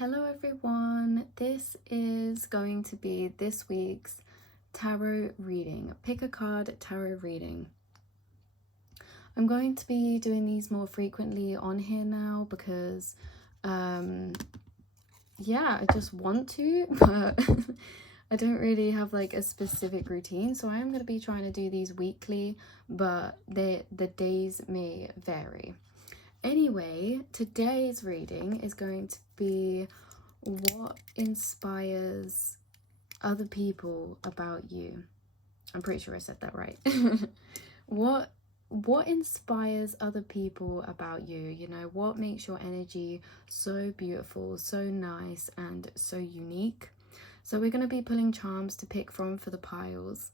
Hello everyone, this is going to be this week's tarot reading. Pick a card tarot reading. I'm going to be doing these more frequently on here now because I just want to, but I don't really have like a specific routine, so I am going to be trying to do these weekly, but the days may vary. Anyway, today's reading is going to be what inspires other people about you. I'm pretty sure I said that right. What inspires other people about you? You know, what makes your energy so beautiful, so nice, and so unique? So we're going to be pulling charms to pick from for the piles.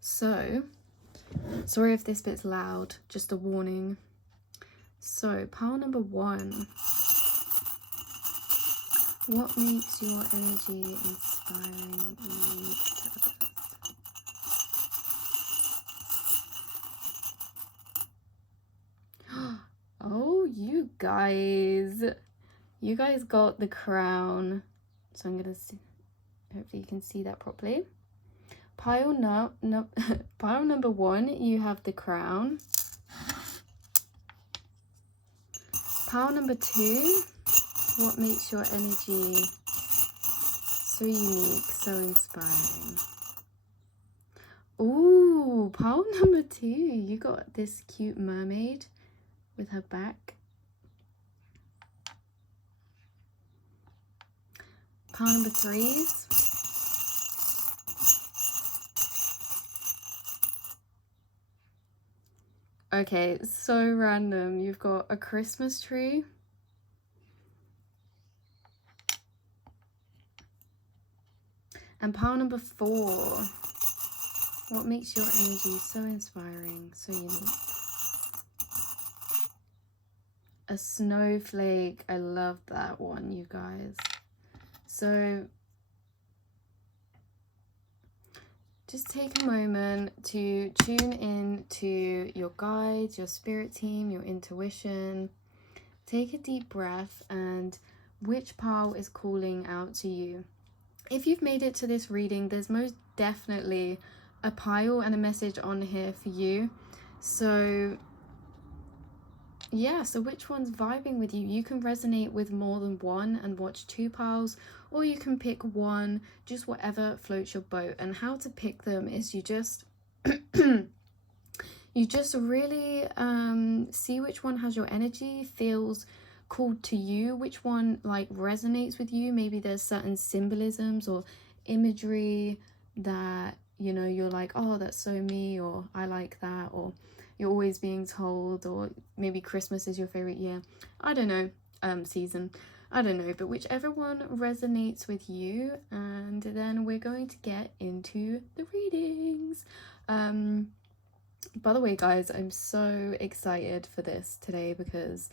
So, sorry if this bit's loud, just a warning. So, pile number 1. What makes your energy inspiring and unique to others? Oh, you guys got the crown. So I'm gonna see, hopefully you can see that properly. Pile number 1, you have the crown. Pile number 2, what makes your energy so unique, so inspiring? Ooh, pile number 2, you got this cute mermaid with her back. Pile number 3. Okay, so random. You've got a Christmas tree. And pile number 4. What makes your energy so inspiring, so unique? A snowflake. I love that one, you guys. So just take a moment to tune in to your guides, your spirit team, your intuition. Take a deep breath and which pile is calling out to you. If you've made it to this reading, there's most definitely a pile and a message on here for you. So yeah, so which one's vibing with you? You can resonate with more than one and watch 2 piles, or you can pick one, just whatever floats your boat. And how to pick them is you just really see which one has your energy, feels called to you, which one like resonates with you. Maybe there's certain symbolisms or imagery that, you know, you're like, oh, that's so me, or I like that, or you're always being told, or maybe Christmas is your favorite year. I don't know, season. I don't know, but whichever one resonates with you, and then we're going to get into the readings. By the way, guys, I'm so excited for this today because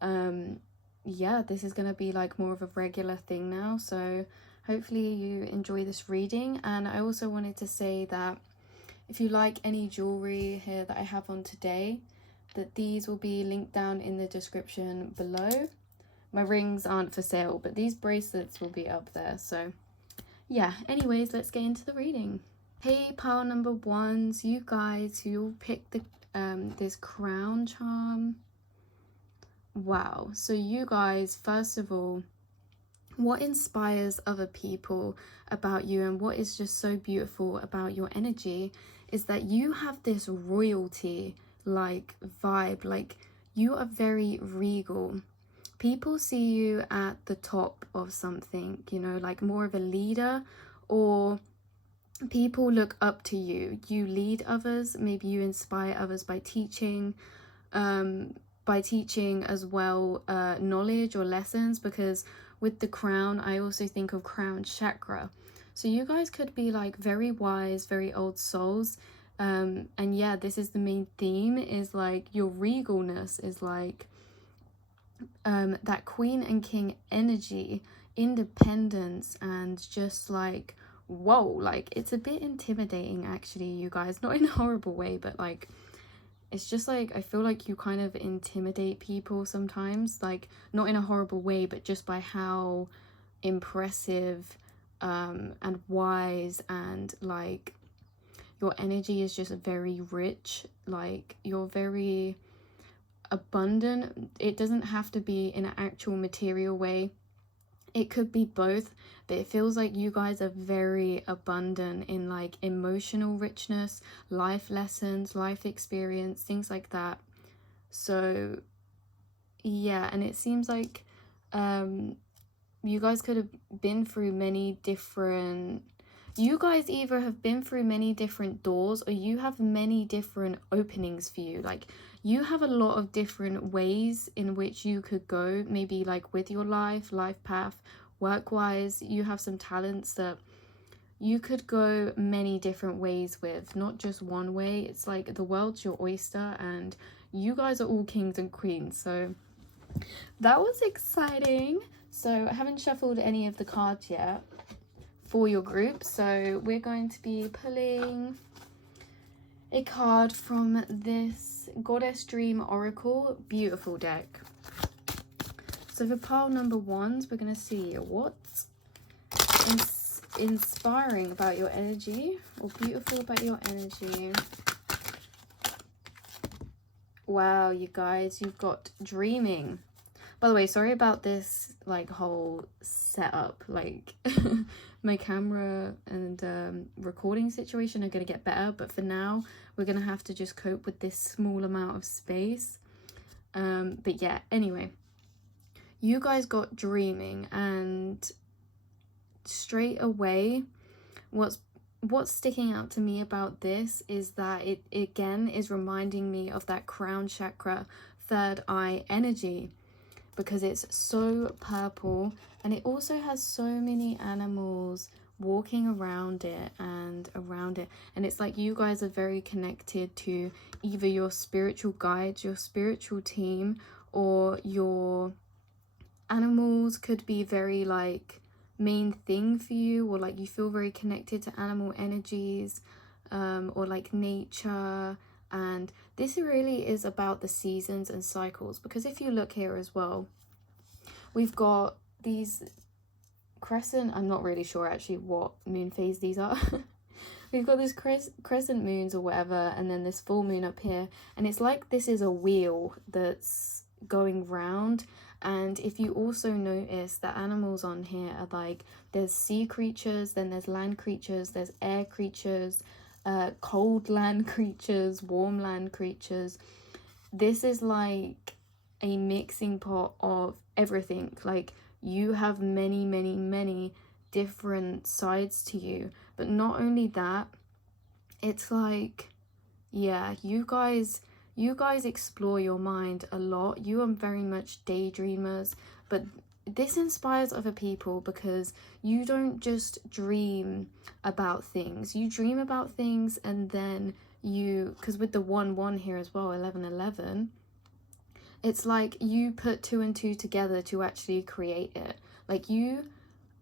this is gonna be like more of a regular thing now, so hopefully you enjoy this reading. And I also wanted to say that if you like any jewelry here that I have on today, that these will be linked down in the description below. My rings aren't for sale, but these bracelets will be up there. So yeah, anyways, let's get into the reading. Hey, pile number 1s, you guys who picked the this crown charm. Wow, so you guys, first of all, what inspires other people about you and what is just so beautiful about your energy is that you have this royalty like vibe, like you are very regal. People see you at the top of something, you know, like more of a leader, or people look up to you. You lead others, maybe you inspire others by teaching as well, knowledge or lessons, because with the crown, I also think of crown chakra. So you guys could be like very wise, very old souls. And yeah, this is the main theme, is like your regalness is like that queen and king energy, independence, and just like, whoa, like it's a bit intimidating actually, you guys, not in a horrible way, but like it's just like, I feel like you kind of intimidate people sometimes, like not in a horrible way, but just by how impressive and wise, and like your energy is just very rich, like you're very abundant. It doesn't have to be in an actual material way, it could be both, but it feels like you guys are very abundant in like emotional richness, life lessons, life experience, things like that. So yeah, and it seems like you guys could have been through many different, you guys either have been through many different doors, or you have many different openings for you. Like you have a lot of different ways in which you could go, maybe like with your life path, work wise. You have some talents that you could go many different ways with, not just one way. It's like the world's your oyster, and you guys are all kings and queens. So that was exciting. So I haven't shuffled any of the cards yet for your group, so we're going to be pulling a card from this Goddess Dream Oracle beautiful deck. So for pile number ones, we're going to see what's inspiring about your energy, or beautiful about your energy. Wow, you guys, you've got dreaming. By the way, sorry about this like whole setup, like my camera and recording situation are going to get better, but for now we're going to have to just cope with this small amount of space. But yeah, anyway, you guys got dreaming, and straight away what's sticking out to me about this is that it again is reminding me of that crown chakra, third eye energy, because it's so purple, and it also has so many animals walking around it, and it's like you guys are very connected to either your spiritual guides, your spiritual team, or your animals could be very like main thing for you, or like you feel very connected to animal energies, or like nature. And this really is about the seasons and cycles, because if you look here as well, we've got these crescent, I'm not really sure actually what moon phase these are. We've got this crescent moons or whatever, and then this full moon up here, and it's like this is a wheel that's going round. And if you also notice, the animals on here are like, there's sea creatures, then there's land creatures, there's air creatures, cold land creatures, warm land creatures. This is like a mixing pot of everything. Like you have many different sides to you. But not only that, it's like, yeah, you guys explore your mind a lot. You are very much daydreamers, but this inspires other people, because you don't just dream about things. You dream about things, and then you, because with the 1-1 here as well, 11-11, it's like you put 2 and 2 together to actually create it. Like you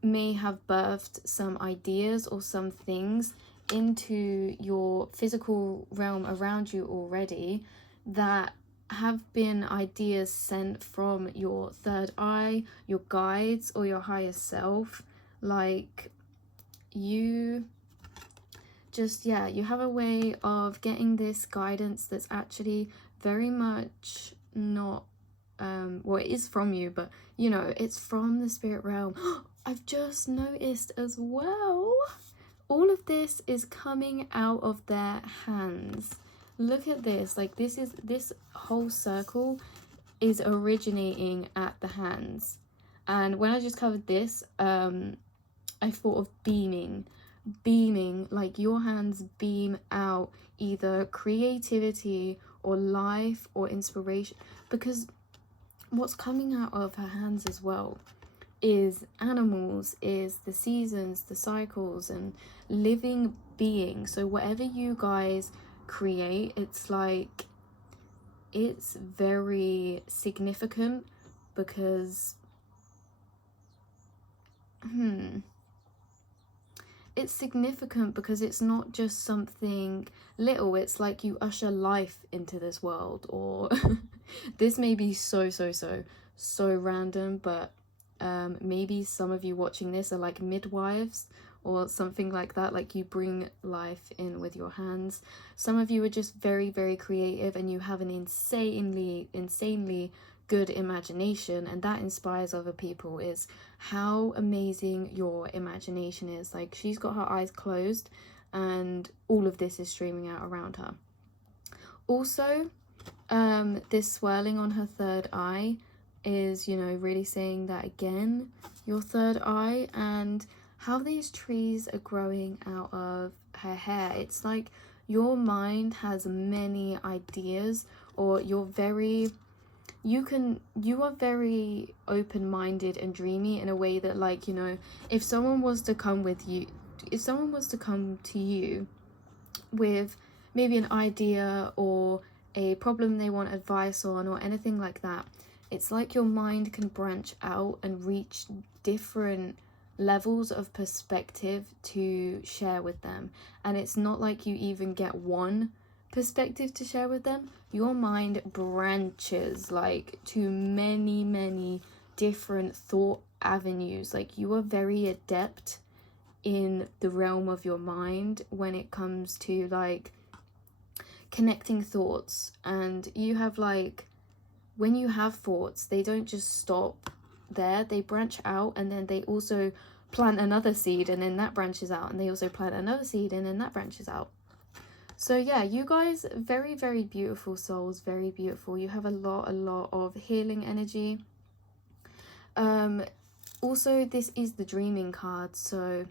may have birthed some ideas or some things into your physical realm around you already, that have been ideas sent from your third eye, your guides, or your higher self. Like you just, yeah, you have a way of getting this guidance that's actually very much not well, it is from you, but you know, it's from the spirit realm. I've just noticed as well, all of this is coming out of their hands. Look at this, like this whole circle is originating at the hands. And when I just covered this, I thought of beaming, like your hands beam out either creativity or life or inspiration, because what's coming out of her hands as well is animals, is the seasons, the cycles, and living beings. So whatever you guys create, it's like, it's very significant, because it's significant because it's not just something little. It's like you usher life into this world. Or this may be so random, but maybe some of you watching this are like midwives or something like that. Like you bring life in with your hands. Some of you are just very creative, and you have an insanely good imagination, and that inspires other people. Is how amazing your imagination is. Like, she's got her eyes closed and all of this is streaming out around her. Also, this swirling on her third eye is, you know, really saying that again, your third eye, and how these trees are growing out of her hair. It's like your mind has many ideas, or you are very open-minded and dreamy in a way that, like, you know, if someone was to come to you with maybe an idea or a problem they want advice on or anything like that, it's like your mind can branch out and reach different levels of perspective to share with them. And it's not like you even get one perspective to share with them. Your mind branches like to many different thought avenues. Like, you are very adept in the realm of your mind when it comes to like connecting thoughts. And you have, like, when you have thoughts, they don't just stop there, they branch out, and then they also plant another seed, and then that branches out, and they also plant another seed, and then that branches out. So yeah, you guys, very beautiful souls, very beautiful. You have a lot of healing energy. Also, this is the dreaming card, so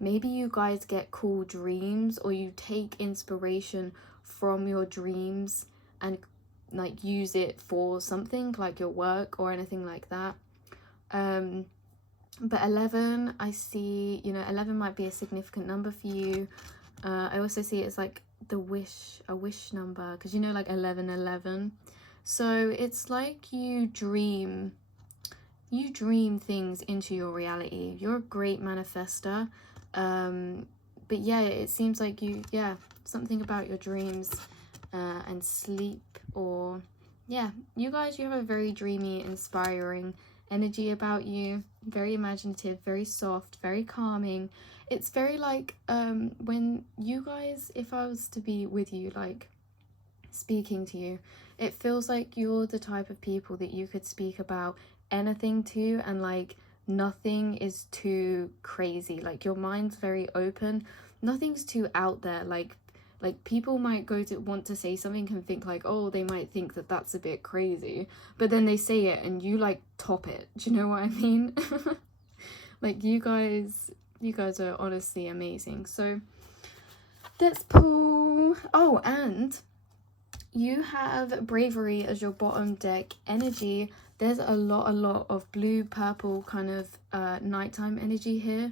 maybe you guys get cool dreams, or you take inspiration from your dreams and like use it for something like your work or anything like that. But 11, I see, you know, 11 might be a significant number for you. I also see it as like a wish number, because, you know, like 11. So it's like you dream things into your reality. You're a great manifester. But yeah, it seems like something about your dreams and sleep, or yeah, you guys, you have a very dreamy, inspiring energy about you. Very imaginative, very soft, very calming. It's very like when you guys, if I was to be with you, like speaking to you, it feels like you're the type of people that you could speak about anything to, and like nothing is too crazy. Like, your mind's very open, nothing's too out there. Like people might go to want to say something and think like, oh, they might think that that's a bit crazy, but then they say it and you like top it. Do you know what I mean? Like, you guys are honestly amazing. So let's pull. Oh, and you have bravery as your bottom deck energy. There's a lot of blue purple kind of nighttime energy here.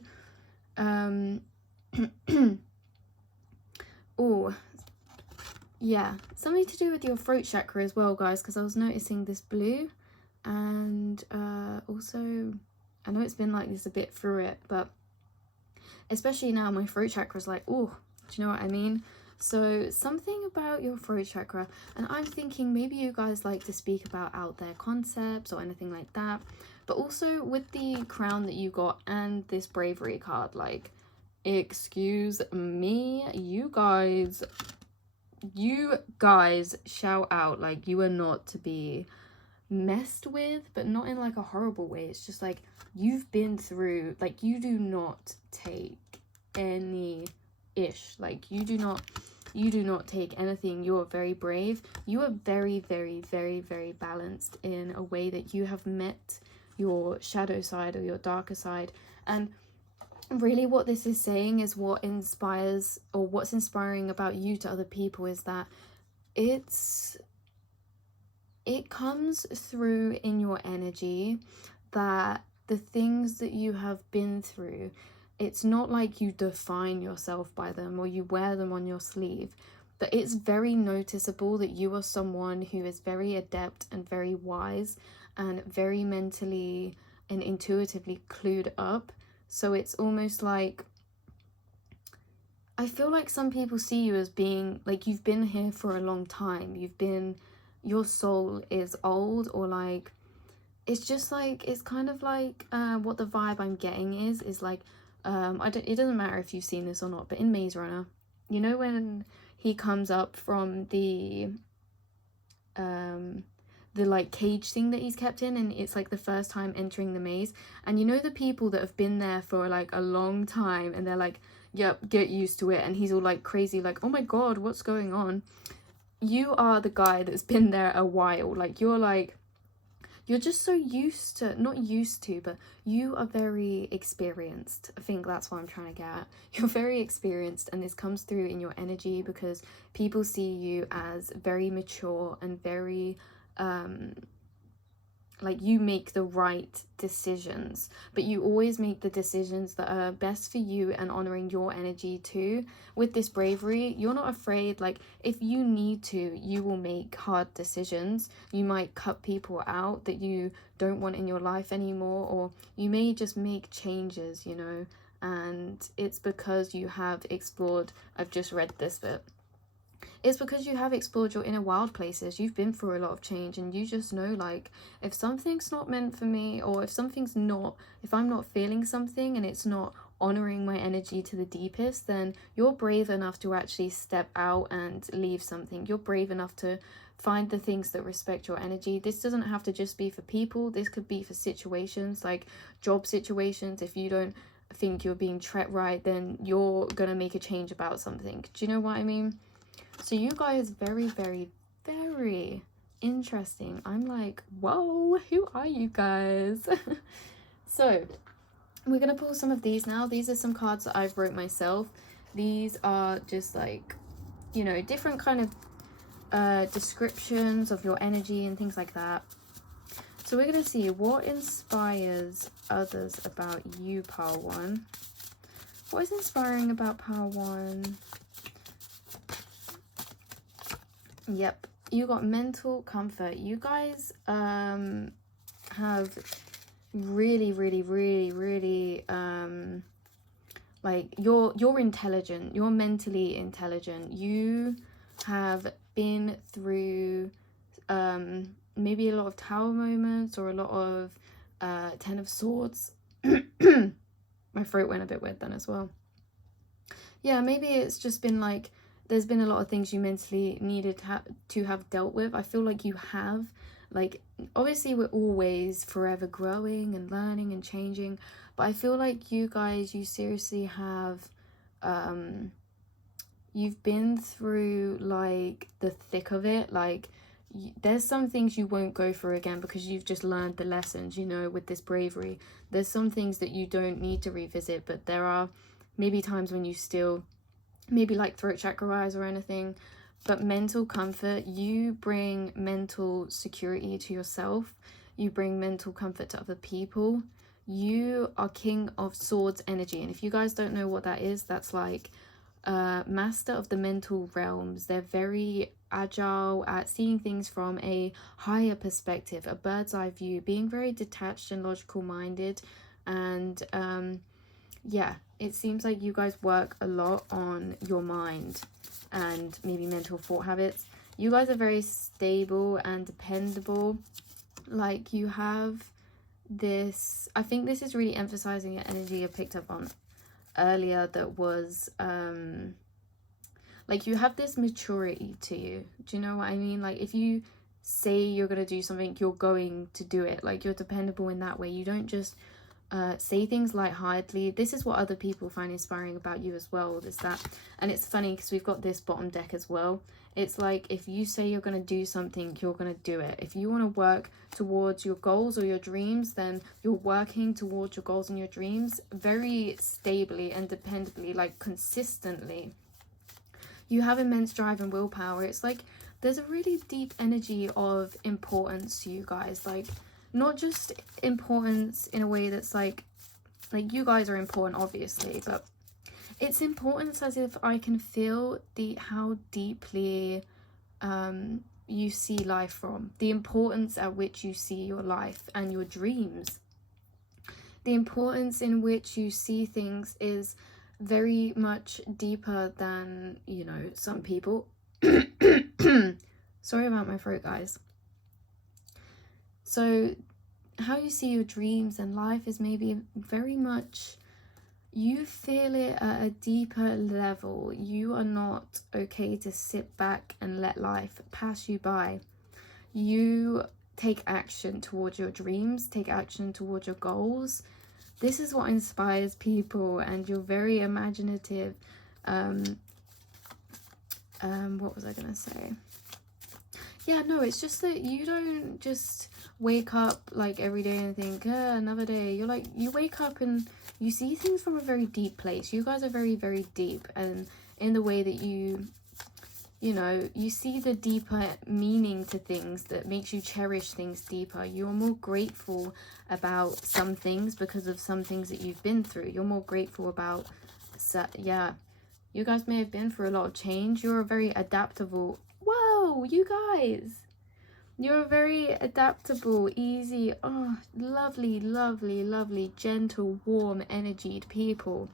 Oh yeah, something to do with your throat chakra as well, guys, because I was noticing this blue. And also, I know it's been like this a bit through it, but especially now my throat chakra is like, oh, do you know what I mean? So something about your throat chakra, and I'm thinking maybe you guys like to speak about out there concepts or anything like that. But also with the crown that you got and this bravery card, like, excuse me, you guys shout out. Like, you are not to be messed with, but not in like a horrible way. It's just like, you've been through, like, you do not take any ish. Like, you do not take anything. You are very brave. You are very balanced in a way that you have met your shadow side or your darker side. And really what this is saying is what inspires, or what's inspiring about you to other people, is that it comes through in your energy that the things that you have been through, it's not like you define yourself by them or you wear them on your sleeve, but it's very noticeable that you are someone who is very adept and very wise and very mentally and intuitively clued up. So it's almost like I feel like some people see you as being like, you've been here for a long time, your soul is old, or like, it's just like, it's kind of like what the vibe I'm getting is like, it doesn't matter if you've seen this or not, but in Maze Runner, you know when he comes up from the like cage thing that he's kept in, and it's like the first time entering the maze, and you know the people that have been there for like a long time, and they're like, yep, get used to it, and he's all like crazy, like, oh my god, what's going on? You are the guy that's been there a while. Like, you're just so used to, not used to, but you are very experienced. I think that's what I'm trying to get at. You're very experienced, and this comes through in your energy because people see you as very mature and very like, you make the right decisions, but you always make the decisions that are best for you and honoring your energy too. With this bravery, you're not afraid. Like, if you need to, you will make hard decisions. You might cut people out that you don't want in your life anymore, or you may just make changes, you know, and it's because you have explored. I've just read this bit. It's because you have explored your inner wild places. You've been through a lot of change, and you just know, like, if something's not meant for me, or if I'm not feeling something and it's not honoring my energy to the deepest, then you're brave enough to actually step out and leave something. You're brave enough to find the things that respect your energy. This doesn't have to just be for people. This could be for situations, like job situations. If you don't think you're being treated right, then you're gonna make a change about something. Do you know what I mean? So you guys, very, very, very interesting. I'm like, whoa, who are you guys? So we're going to pull some of these now. These are some cards that I've wrote myself. These are just like, you know, different kind of descriptions of your energy and things like that. So we're going to see what inspires others about you, Pile 1. What is inspiring about Pile 1? Yep, you got mental comfort. You guys have really, really, really, really like, you're intelligent. You're mentally intelligent. You have been through maybe a lot of Tower moments, or a lot of Ten of Swords. My throat went a bit weird then as well. Yeah, maybe it's just been like, there's been a lot of things you mentally needed to have dealt with. I feel like you have. Like, obviously we're always forever growing and learning and changing, but I feel like you guys, you seriously have you've been through like the thick of it. Like, there's some things you won't go through again because you've just learned the lessons, you know, with this bravery. There's some things that you don't need to revisit, but there are maybe times when you still, maybe like throat chakra wise or anything. But mental comfort, you bring mental security to yourself. You bring mental comfort to other people. You are King of Swords energy. And if you guys don't know what that is, that's like master of the mental realms. They're very agile at seeing things from a higher perspective, a bird's eye view, being very detached and logical minded. And yeah, it seems like you guys work a lot on your mind and maybe mental thought habits. You guys are very stable and dependable. Like, you have this, I think this is really emphasizing your energy I picked up on earlier, that was like, you have this maturity to you. Do you know what I mean? Like, if you say you're going to do something, you're going to do it. Like, you're dependable in that way. You don't just say things lightheartedly. This is what other people find inspiring about you as well, is that, and it's funny because we've got this bottom deck as well. It's like, if you say you're going to do something, you're going to do it. If you want to work towards your goals or your dreams, then you're working towards your goals and your dreams very stably and dependably, like consistently. You have immense drive and willpower. It's like, there's a really deep energy of importance to you guys. Like, not just importance in a way that's like you guys are important, obviously, but it's importance as if I can feel how deeply you see life from, the importance at which you see your life and your dreams, the importance in which you see things is very much deeper than, you know, some people. Sorry about my throat, guys. So how you see your dreams and life is maybe very much, you feel it at a deeper level. You are not okay to sit back and let life pass you by. You take action towards your dreams, take action towards your goals. This is what inspires people, and you're very imaginative. What was I gonna say? Yeah, no, it's just that you don't just wake up like every day and think, another day. You're like, you wake up and you see things from a very deep place. You guys are very, very deep, and in the way that you know, you see the deeper meaning to things that makes you cherish things deeper. You're more grateful about some things because of some things that you've been through. You're more grateful about, yeah, you guys may have been through a lot of change. You're a very adaptable, whoa, you guys, you're very adaptable, easy, oh, lovely, lovely, lovely, gentle, warm, energied people.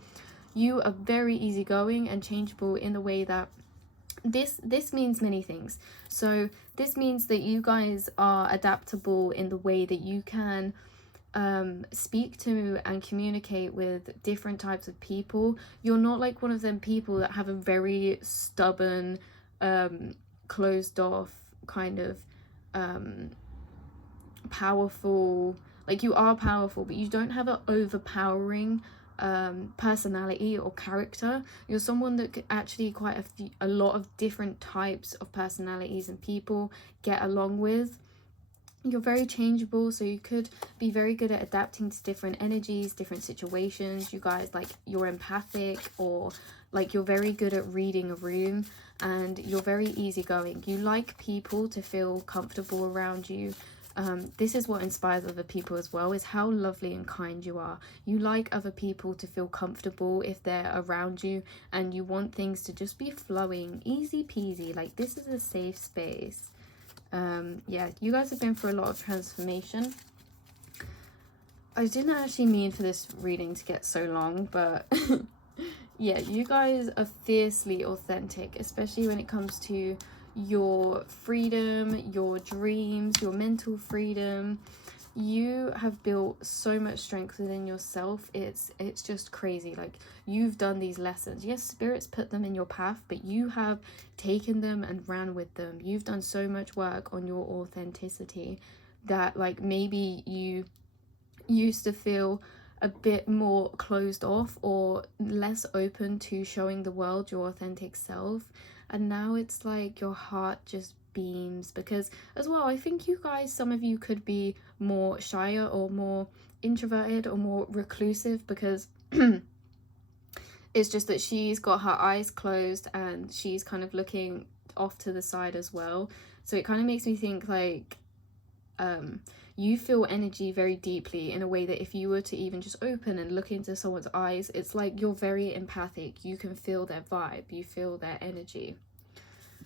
You are very easygoing and changeable in the way that this means many things. So this means that you guys are adaptable in the way that you can speak to and communicate with different types of people. You're not like one of them people that have a very stubborn, closed off kind of powerful, like, you are powerful, but you don't have an overpowering personality or character. You're someone that could actually quite a lot of different types of personalities and people get along with. You're very changeable, so you could be very good at adapting to different energies, different situations. You guys, like, you're empathic, or like you're very good at reading a room, and you're very easygoing. You like people to feel comfortable around you. This is what inspires other people as well, is how lovely and kind you are. You like other people to feel comfortable if they're around you, and you want things to just be flowing, easy peasy, like this is a safe space. Yeah, you guys have been through a lot of transformation. I didn't actually mean for this reading to get so long, but yeah, you guys are fiercely authentic, especially when it comes to your freedom, your dreams, your mental freedom. You have built so much strength within yourself. It's just crazy. Like, you've done these lessons. Yes, spirits put them in your path, but you have taken them and ran with them. You've done so much work on your authenticity that, like, maybe you used to feel a bit more closed off or less open to showing the world your authentic self, and now it's like your heart just beams. Because as well, I think you guys, some of you could be more shyer or more introverted or more reclusive, because it's just that she's got her eyes closed and she's kind of looking off to the side as well. So it kind of makes me think like you feel energy very deeply in a way that if you were to even just open and look into someone's eyes, it's like you're very empathic. You can feel their vibe, you feel their energy.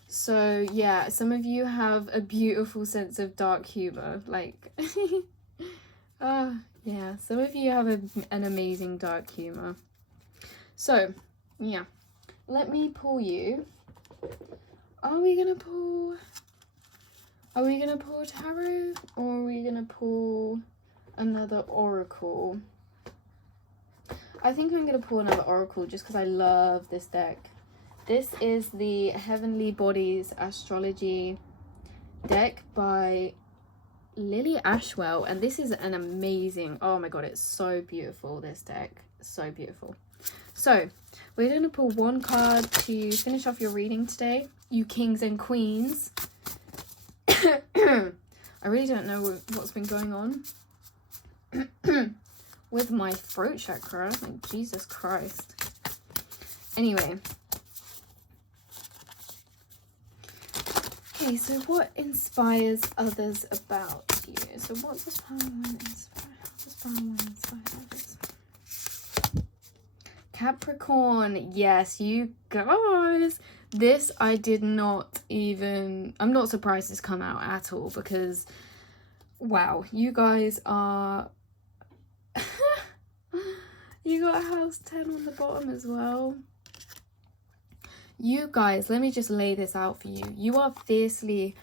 So yeah, some of you have a beautiful sense of dark humor, like yeah, some of you have an amazing dark humor. So yeah, let me pull you. Are we gonna pull tarot, or are we gonna pull another oracle? I think I'm gonna pull another oracle just because I love this deck. This is the Heavenly Bodies Astrology deck by Lily Ashwell, and this is an amazing, oh my god, it's so beautiful, this deck, so beautiful. So we're going to pull one card to finish off your reading today, you kings and queens. I really don't know what's been going on with my throat chakra, like Jesus Christ. Anyway, okay, so what inspires others about you? So what does power one inspire others? Capricorn, yes, you guys. This I did not even, I'm not surprised it's come out at all, because wow, you guys are got a house 10 on the bottom as well. You guys, let me just lay this out for you. You are fiercely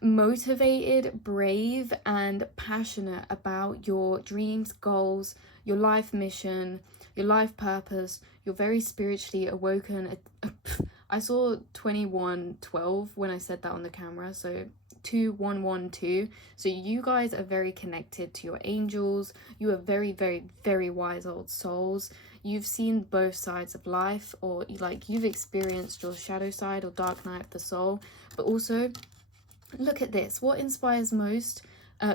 motivated, brave, and passionate about your dreams, goals, your life mission, your life purpose. You're very spiritually awoken. I saw 2112 when I said that on the camera, so 2112. So you guys are very connected to your angels. You are very, very, very wise old souls. You've seen both sides of life, or like you've experienced your shadow side or dark night of the soul. But also, look at this. What inspires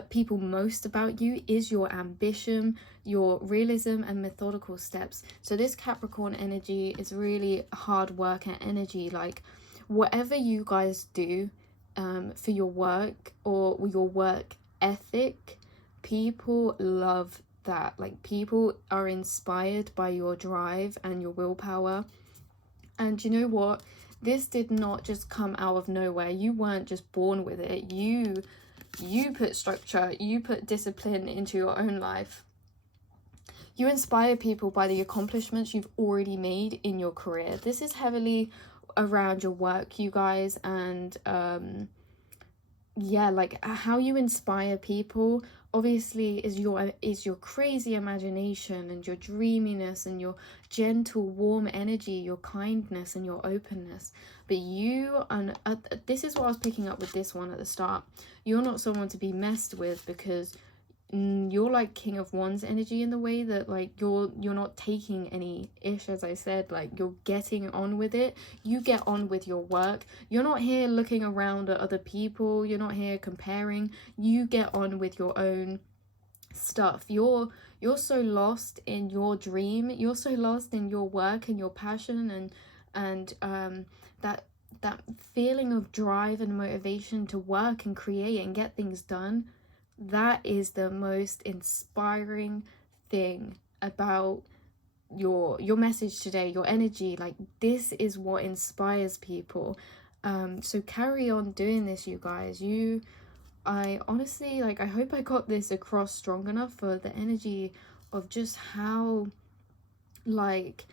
people most about you is your ambition, your realism, and methodical steps. So this Capricorn energy is really hard work and energy. Like whatever you guys do for your work or your work ethic, people love that. Like people are inspired by your drive and your willpower. And you know what? This did not just come out of nowhere. You weren't just born with it. You put structure, you put discipline into your own life. You inspire people by the accomplishments you've already made in your career. This is heavily around your work, you guys, and yeah, like how you inspire people obviously is your crazy imagination and your dreaminess and your gentle warm energy, your kindness and your openness. But you, and this is what I was picking up with this one at the start, you're not someone to be messed with, because you're like King of Wands energy in the way that like you're not taking any ish, as I said. Like you're getting on with it. You get on with your work. You're not here looking around at other people. You're not here comparing. You get on with your own stuff. You're so lost in your dream. You're so lost in your work and your passion and that feeling of drive and motivation to work and create and get things done. That is the most inspiring thing about your message today, your energy. Like this is what inspires people. So carry on doing this, you guys. I honestly, like, I hope I got this across strong enough for the energy of just how like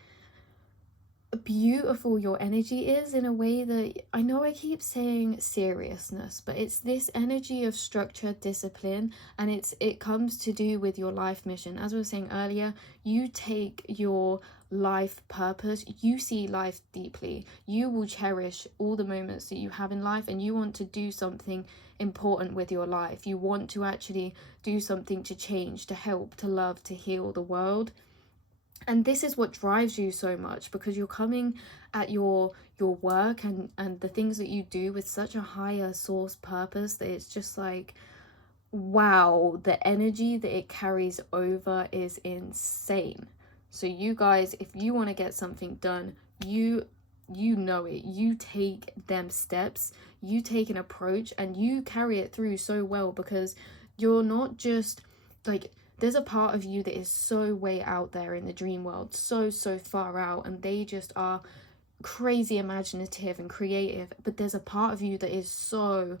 beautiful your energy is, in a way that I know I keep saying seriousness, but it's this energy of structure, discipline, and it comes to do with your life mission. As I was saying earlier, you take your life purpose, you see life deeply, you will cherish all the moments that you have in life, and you want to do something important with your life. You want to actually do something to change, to help, to love, to heal the world. And this is what drives you so much, because you're coming at your work and the things that you do with such a higher source purpose that it's just like, wow, the energy that it carries over is insane. So you guys, if you want to get something done, you know it. You take them steps, you take an approach, and you carry it through so well, because you're not just like, there's a part of you that is so way out there in the dream world, so far out, and they just are crazy imaginative and creative. But there's a part of you that is so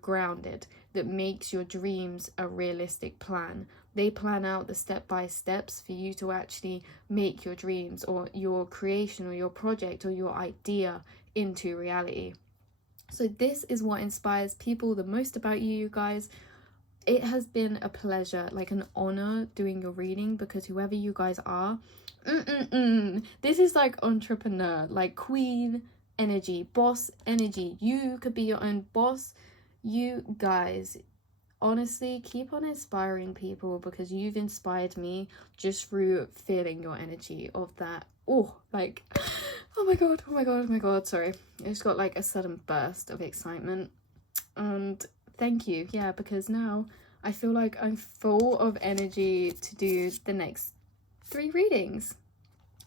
grounded, that makes your dreams a realistic plan. They plan out the step-by-steps for you to actually make your dreams or your creation or your project or your idea into reality. So this is what inspires people the most about you guys. It has been a pleasure, like an honor, doing your reading, because whoever you guys are, this is like entrepreneur, like queen energy, boss energy. You could be your own boss. You guys, honestly, keep on inspiring people, because you've inspired me just through feeling your energy of that. Oh, like, oh my god, sorry. I just got like a sudden burst of excitement. And thank you, yeah, because now I feel like I'm full of energy to do the next 3 readings.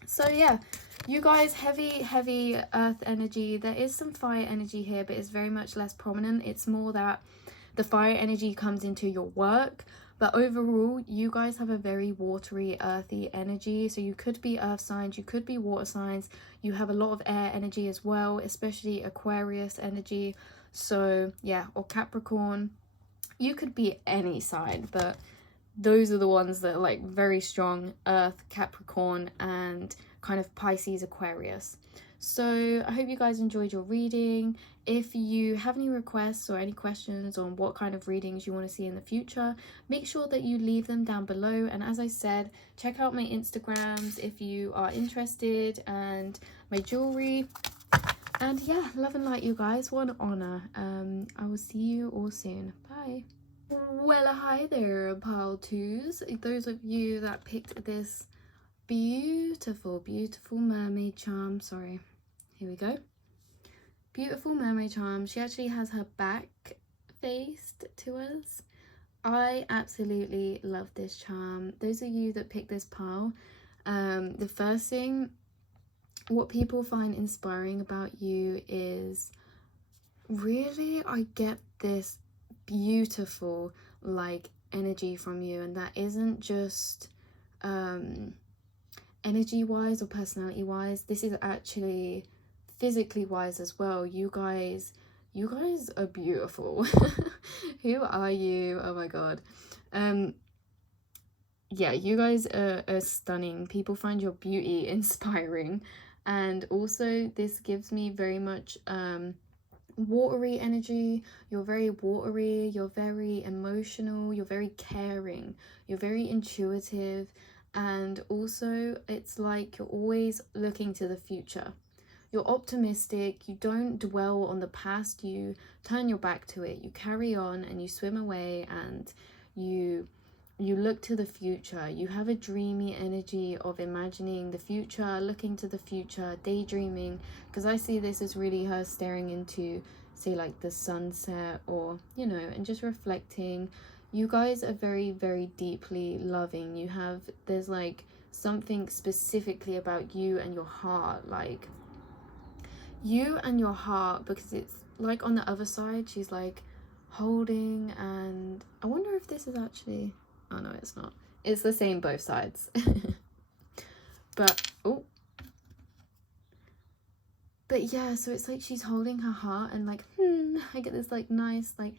So yeah, you guys, heavy earth energy. There is some fire energy here, but it's very much less prominent. It's more that the fire energy comes into your work, but overall you guys have a very watery, earthy energy. So you could be earth signs, you could be water signs, you have a lot of air energy as well, especially Aquarius energy. So yeah, or Capricorn. You could be any sign, but those are the ones that are like very strong: Earth, Capricorn, and kind of Pisces, Aquarius. So I hope you guys enjoyed your reading. If you have any requests or any questions on what kind of readings you want to see in the future, make sure that you leave them down below. And as I said, check out my Instagrams if you are interested, and my jewelry. And yeah, love and light, you guys. What an honor. I will see you all soon. Bye. Well, hi there, pile twos. Those of you that picked this beautiful, beautiful mermaid charm. Sorry, here we go. Beautiful mermaid charm. She actually has her back faced to us. I absolutely love this charm. Those of you that picked this pile, the first thing, what people find inspiring about you is really, I get this beautiful like energy from you, and that isn't just energy wise or personality wise. This is actually physically wise as well. You guys are beautiful. Who are you? Oh my god. Yeah, you guys are stunning. People find your beauty inspiring, and also this gives me very much watery energy. You're very watery, you're very emotional, you're very caring, you're very intuitive, and also it's like you're always looking to the future. You're optimistic, you don't dwell on the past, you turn your back to it, you carry on and you swim away, and you look to the future. You have a dreamy energy of imagining the future, looking to the future, daydreaming, because I see this as really her staring into, say, like the sunset, or, you know, and just reflecting. You guys are very, very deeply loving. There's like something specifically about you and your heart, like you and your heart, because it's like on the other side, she's like holding, and I wonder if this is actually, oh no, it's not. It's the same both sides. But yeah, so it's like she's holding her heart, and like I get this like nice like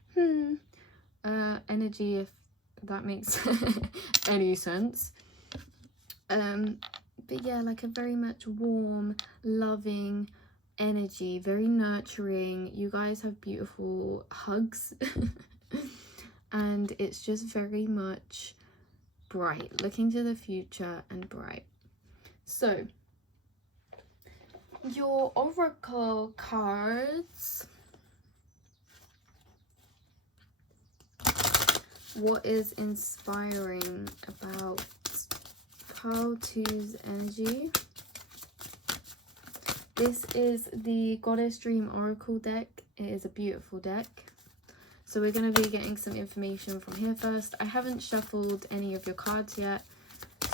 energy, if that makes any sense. But yeah, like a very much warm, loving energy, very nurturing. You guys have beautiful hugs. And it's just very much bright, looking to the future and bright. So your oracle cards. What is inspiring about pile 2's energy? This is the Goddess Dream Oracle deck. It is a beautiful deck. So we're going to be getting some information from here first. I haven't shuffled any of your cards yet,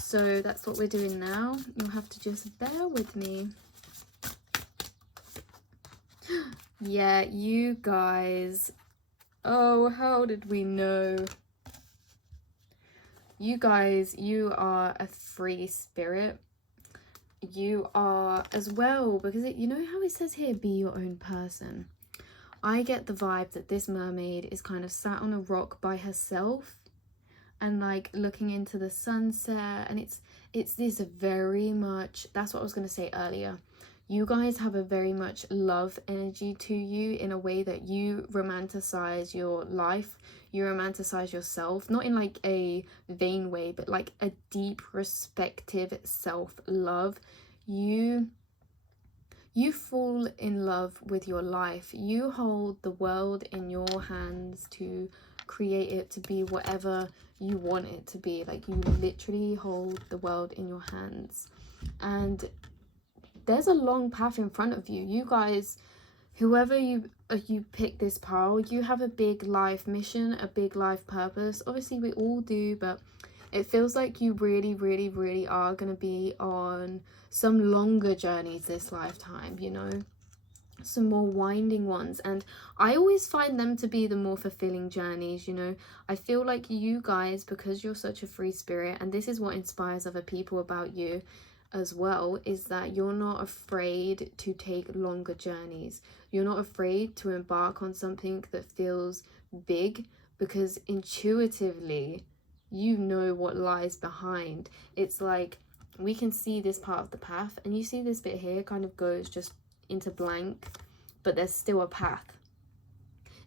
so that's what we're doing now. You'll have to just bear with me. Yeah, you guys. Oh, how did we know? You guys, you are a free spirit. You are as well, because you know how it says here, be your own person. I get the vibe that this mermaid is kind of sat on a rock by herself and like looking into the sunset, and it's this very much, that's what I was going to say earlier. You guys have a very much love energy to you, in a way that you romanticize your life, you romanticize yourself, not in like a vain way, but like a deep respective self-love. You fall in love with your life. You hold the world in your hands to create it to be whatever you want it to be. Like, you literally hold the world in your hands. And there's a long path in front of you. You guys, whoever you pick this pile, you have a big life mission, a big life purpose. Obviously, we all do, but it feels like you really, really, really are going to be on some longer journeys this lifetime, you know, some more winding ones. And I always find them to be the more fulfilling journeys, you know. I feel like you guys, because you're such a free spirit, and this is what inspires other people about you as well, is that you're not afraid to take longer journeys. You're not afraid to embark on something that feels big, because intuitively you know what lies behind. It's like we can see this part of the path, and you see this bit here kind of goes just into blank, but there's still a path.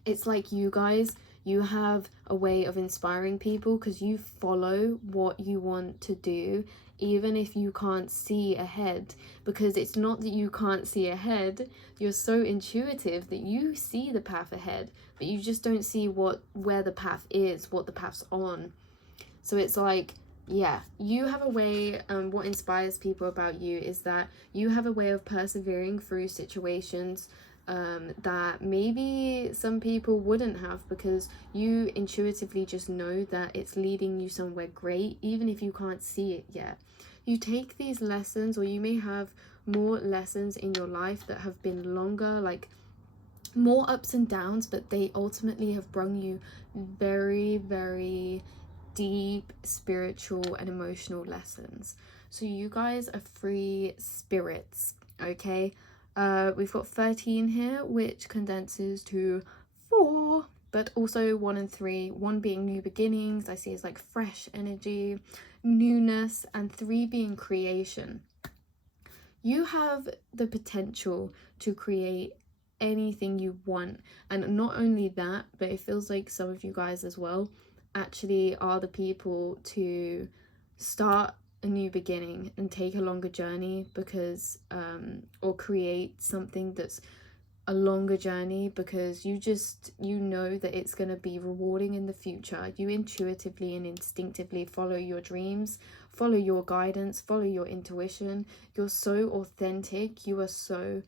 It's like you guys, you have a way of inspiring people because you follow what you want to do, even if you can't see ahead. Because it's not that you can't see ahead, you're so intuitive that you see the path ahead, but you just don't see where the path is, what the path's on. So it's like, yeah, you have a way, what inspires people about you is that you have a way of persevering through situations that maybe some people wouldn't have, because you intuitively just know that it's leading you somewhere great, even if you can't see it yet. You take these lessons, or you may have more lessons in your life that have been longer, like more ups and downs, but they ultimately have brought you very, very deep spiritual and emotional lessons. So you guys are free spirits, okay? We've got 13 here, which condenses to 4, but also 1 and 3. 1 being new beginnings, I see as like fresh energy, newness, and 3 being creation. You have the potential to create anything you want, and not only that, but it feels like some of you guys as well actually are the people to start a new beginning and take a longer journey, because or create something that's a longer journey, because you know that it's going to be rewarding in the future. You intuitively and instinctively follow your dreams, follow your guidance, follow your intuition. You're so authentic. You are so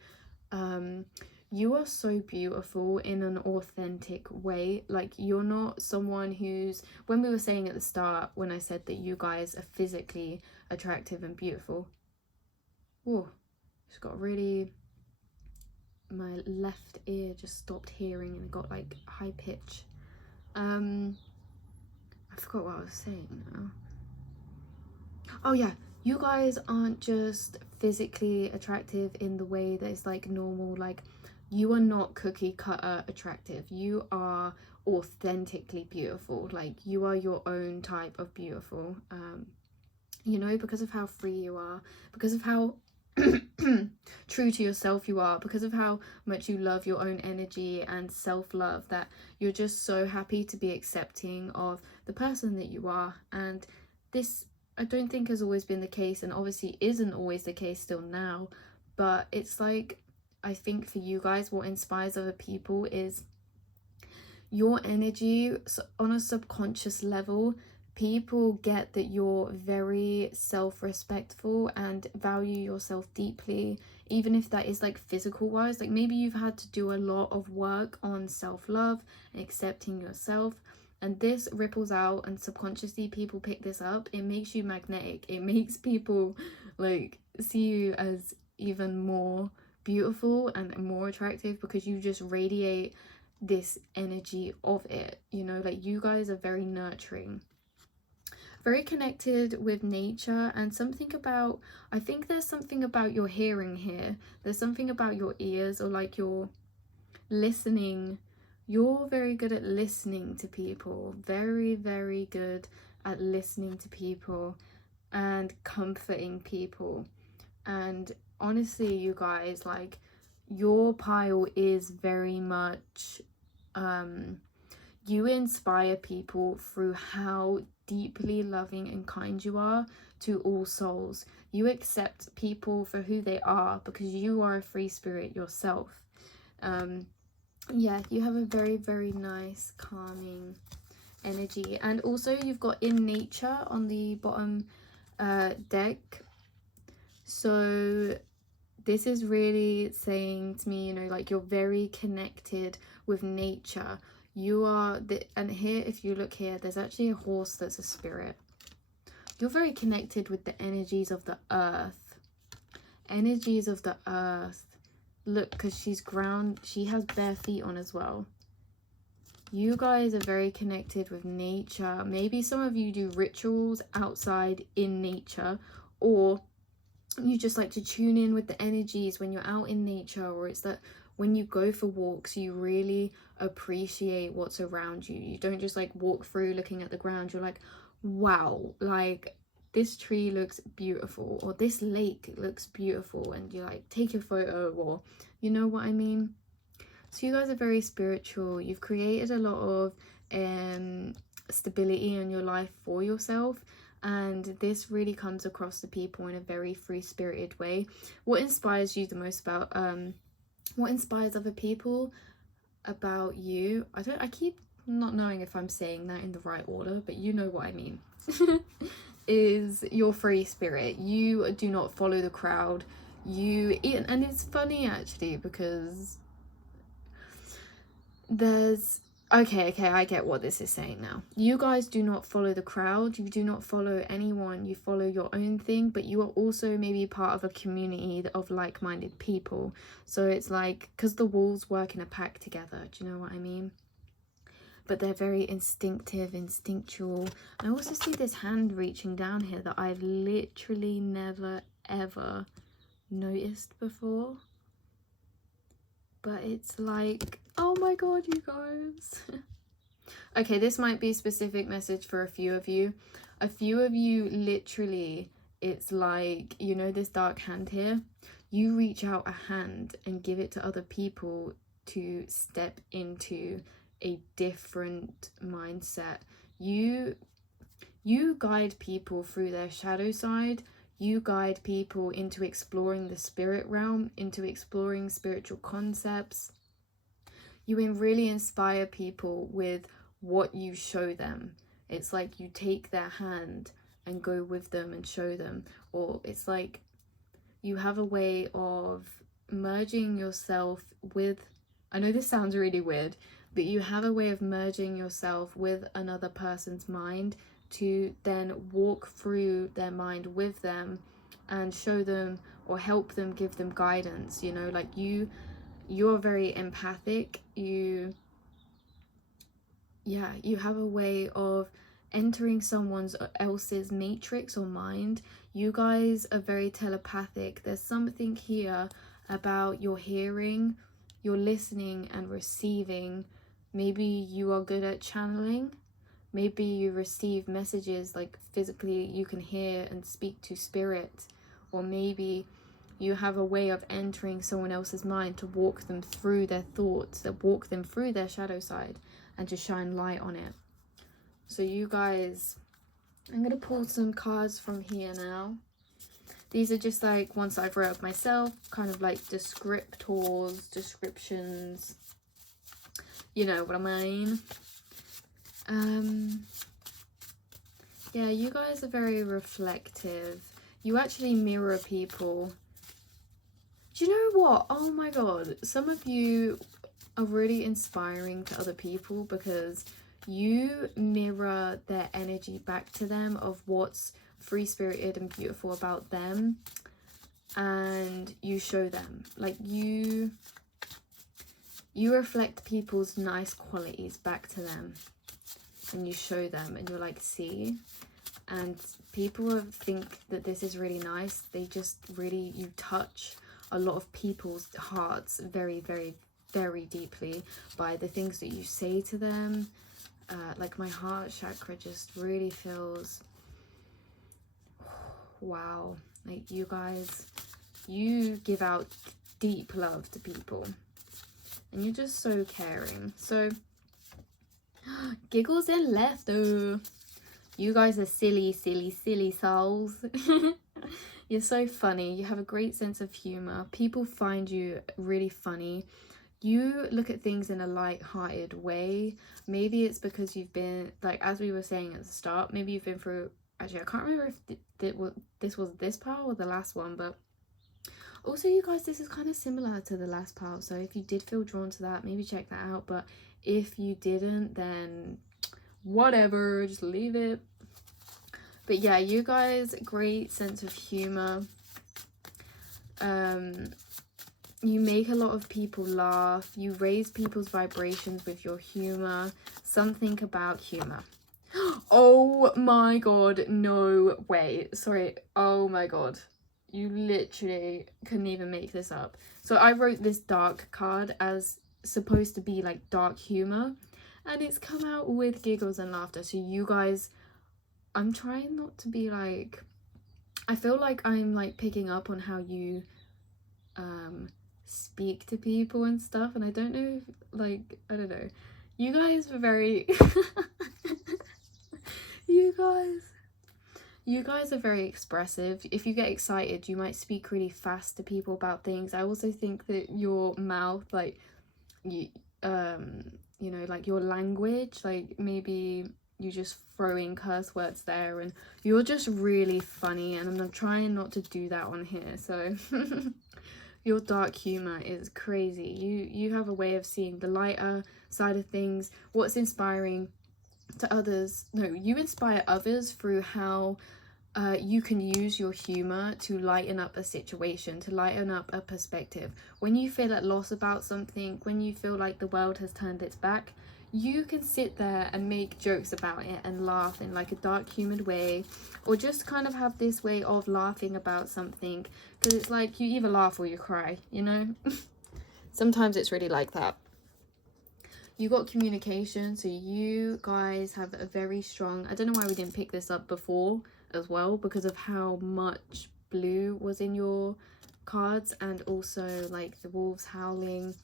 beautiful in an authentic way. Like, you're not someone who's, when we were saying at the start, when I said that you guys are physically attractive and beautiful, oh, just got really, my left ear just stopped hearing and got like high pitch. I forgot what I was saying now. Oh yeah, you guys aren't just physically attractive in the way that is like normal, like you are not cookie cutter attractive. You are authentically beautiful. Like, you are your own type of beautiful, you know, because of how free you are, because of how true to yourself you are, because of how much you love your own energy and self-love, that you're just so happy to be accepting of the person that you are. And this, I don't think, has always been the case, and obviously isn't always the case still now, but it's like, I think for you guys, what inspires other people is your energy. So on a subconscious level, people get that you're very self-respectful and value yourself deeply, even if that is like physical wise. Like, maybe you've had to do a lot of work on self-love and accepting yourself, and this ripples out, and subconsciously people pick this up. It makes you magnetic. It makes people like see you as even more beautiful and more attractive, because you just radiate this energy of it, you know. Like, you guys are very nurturing, very connected with nature, and something about, I think there's something about your hearing here, there's something about your ears, or like your listening. You're very good at listening to people, very, very good at listening to people and comforting people. And honestly, you guys, like, your pile is very much you inspire people through how deeply loving and kind you are to all souls. You accept people for who they are because you are a free spirit yourself. Yeah, you have a very, very nice calming energy. And also you've got in nature on the bottom deck. So this is really saying to me, you know, like, you're very connected with nature. You are and here, if you look here, there's actually a horse that's a spirit. You're very connected with the energies of the earth. Energies of the earth. Look, because she has bare feet on as well. You guys are very connected with nature. Maybe some of you do rituals outside in nature, or you just like to tune in with the energies when you're out in nature, or it's that when you go for walks, you really appreciate what's around you. You don't just like walk through looking at the ground. You're like, wow, like this tree looks beautiful, or this lake looks beautiful, and you like take a photo, or you know what I mean. So you guys are very spiritual. You've created a lot of stability in your life for yourself, and this really comes across to people in a very free-spirited way. What inspires you the most about what inspires other people about you? I keep not knowing if I'm saying that in the right order, but you know what I mean. Is your free spirit. You do not follow the crowd. And it's funny actually, because there's okay, I get what this is saying now. You guys do not follow the crowd, you do not follow anyone, you follow your own thing, but you are also maybe part of a community of like-minded people. So it's like, because the wolves work in a pack together, do you know what I mean? But they're very instinctual. I also see this hand reaching down here that I've literally never ever noticed before. But it's like, oh my god, you guys. Okay, this might be a specific message for a few of you. A few of you, literally, it's like, you know this dark hand here? You reach out a hand and give it to other people to step into a different mindset. You guide people through their shadow side. You guide people into exploring the spirit realm, into exploring spiritual concepts. You really inspire people with what you show them. It's like you take their hand and go with them and show them. Or it's like you have a way of merging yourself with, I know this sounds really weird, but you have a way of merging yourself with another person's mind to then walk through their mind with them and show them or help them, give them guidance, you know, like you're very empathic. You have a way of entering someone else's matrix or mind. You guys are very telepathic. There's something here about your hearing, your listening and receiving. Maybe you are good at channeling. Maybe you receive messages like physically you can hear and speak to spirit. Or maybe you have a way of entering someone else's mind to walk them through their thoughts, that walk them through their shadow side and to shine light on it. So you guys, I'm going to pull some cards from here now. These are just like ones I've wrote up myself, kind of like descriptors, descriptions, you know what I mean. Yeah, you guys are very reflective. You actually mirror people. Do you know what? Oh my god, some of you are really inspiring to other people because you mirror their energy back to them of what's free-spirited and beautiful about them, and you show them, like you reflect people's nice qualities back to them and you show them, and you're like, see. And people think that this is really nice. They just really, you touch a lot of people's hearts very, very, very deeply by the things that you say to them. Like my heart chakra just really feels, wow, like you guys, you give out deep love to people and you're just so caring. So giggles and laughter. You guys are silly, silly, silly souls. You're so funny. You have a great sense of humor. People find you really funny. You look at things in a light-hearted way. Maybe it's because you've been, like, as we were saying at the start, maybe you've been through, actually I can't remember if this was this pile or the last one, but also you guys, this is kind of similar to the last pile, so if you did feel drawn to that, maybe check that out. But if you didn't, then whatever, just leave it. But yeah, you guys, great sense of humor. You make a lot of people laugh. You raise people's vibrations with your humor. Something about humor. Oh my god, no way. Sorry, oh my god. You literally couldn't even make this up. So I wrote this dark card as supposed to be like dark humor, and it's come out with giggles and laughter. So you guys I'm trying not to be like, I feel like I'm like picking up on how you speak to people and stuff, and I don't know if, like, I don't know, you guys are very you guys are very expressive. If you get excited, you might speak really fast to people about things. I also think that your mouth, like, you you know, like your language, like maybe you just throw in curse words there, and you're just really funny, and I'm trying not to do that on here. So your dark humor is crazy. You have a way of seeing the lighter side of things, what's inspiring to others. No, you inspire others through how you can use your humor to lighten up a situation, to lighten up a perspective. When you feel at loss about something, when you feel like the world has turned its back, you can sit there and make jokes about it and laugh in like a dark humored way, or just kind of have this way of laughing about something, because it's like you either laugh or you cry, you know. Sometimes it's really like that. You got communication, so you guys have a very strong, I don't know why we didn't pick this up before as well, because of how much blue was in your cards, and also like the wolves howling.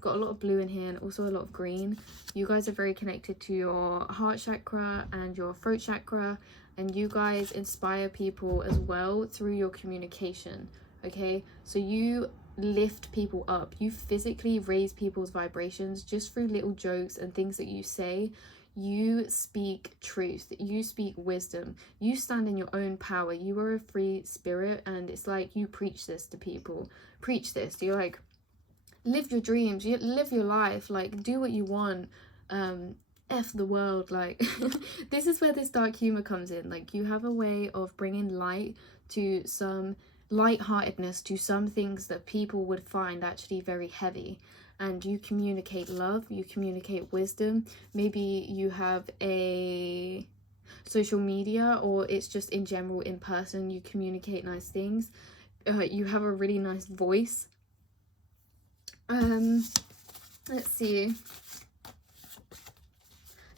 Got a lot of blue in here and also a lot of green. You guys are very connected to your heart chakra and your throat chakra, and you guys inspire people as well through your communication. Okay, so you lift people up, you physically raise people's vibrations just through little jokes and things that you say. You speak truth, you speak wisdom, you stand in your own power. You are a free spirit, and it's like you preach this to people. Preach this. You're like, live your dreams, you live your life, like do what you want, F the world, like this is where this dark humor comes in. Like you have a way of bringing light to some lightheartedness to some things that people would find actually very heavy, and you communicate love, you communicate wisdom. Maybe you have a social media, or it's just in general in person, you communicate nice things. You have a really nice voice. Let's see.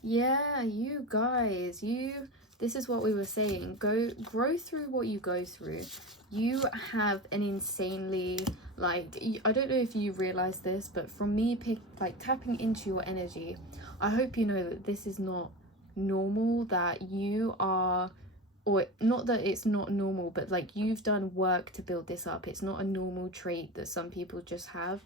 Yeah, you guys, this is what we were saying. Grow through what you go through. You have an insanely, like, I don't know if you realize this, but from me tapping into your energy, I hope you know that this is not normal, that you are, or not that it's not normal, but like you've done work to build this up. It's not a normal trait that some people just have.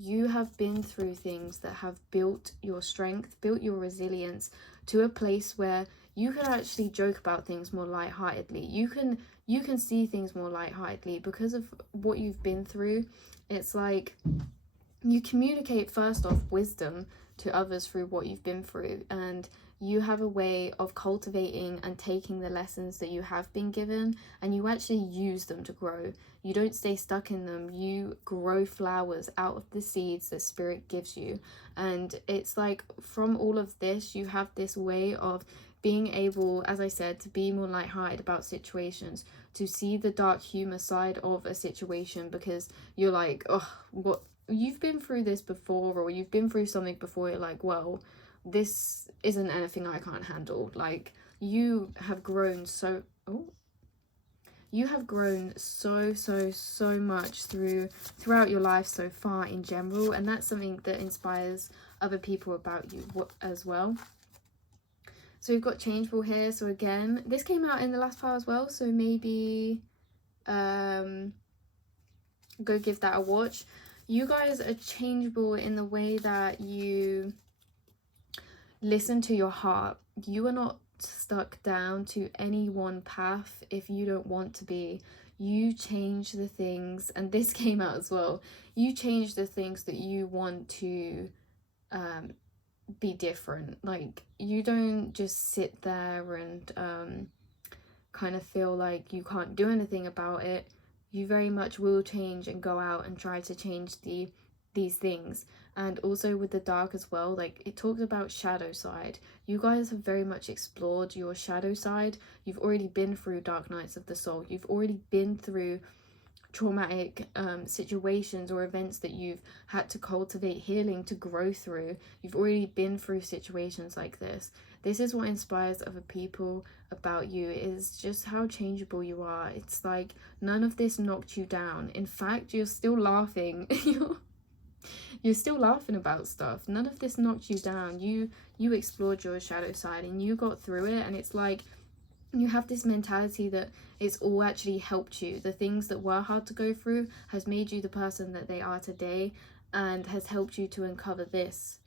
You have been through things that have built your strength, built your resilience to a place where you can actually joke about things more lightheartedly. You can see things more lightheartedly because of what you've been through. It's like you communicate first off wisdom to others through what you've been through, and you have a way of cultivating and taking the lessons that you have been given, and you actually use them to grow. You don't stay stuck in them. You grow flowers out of the seeds that spirit gives you. And it's like from all of this, you have this way of being able, as I said, to be more lighthearted about situations, to see the dark humor side of a situation, because you're like, oh, what, you've been through this before, or you've been through something before. You're like, well, this isn't anything I can't handle. Like you have grown so much throughout your life so far in general, and that's something that inspires other people about you as well. So we've got changeable here. So again, this came out in the last pile as well, so maybe go give that a watch. You guys are changeable in the way that you listen to your heart. You are not stuck down to any one path if you don't want to be. You change the things, and this came out as well, you change the things that you want to be different. Like you don't just sit there and kind of feel like you can't do anything about it. You very much will change and go out and try to change these things. And also with the dark as well, like it talks about shadow side. You guys have very much explored your shadow side. You've already been through dark nights of the soul. You've already been through traumatic situations or events that you've had to cultivate healing to grow through. You've already been through situations like this. This is what inspires other people about you, is just how changeable you are. It's like none of this knocked you down. In fact, you're still laughing. You're still laughing about stuff. None of this knocked you down. You explored your shadow side and you got through it, and it's like you have this mentality that it's all actually helped you. The things that were hard to go through has made you the person that they are today, and has helped you to uncover this,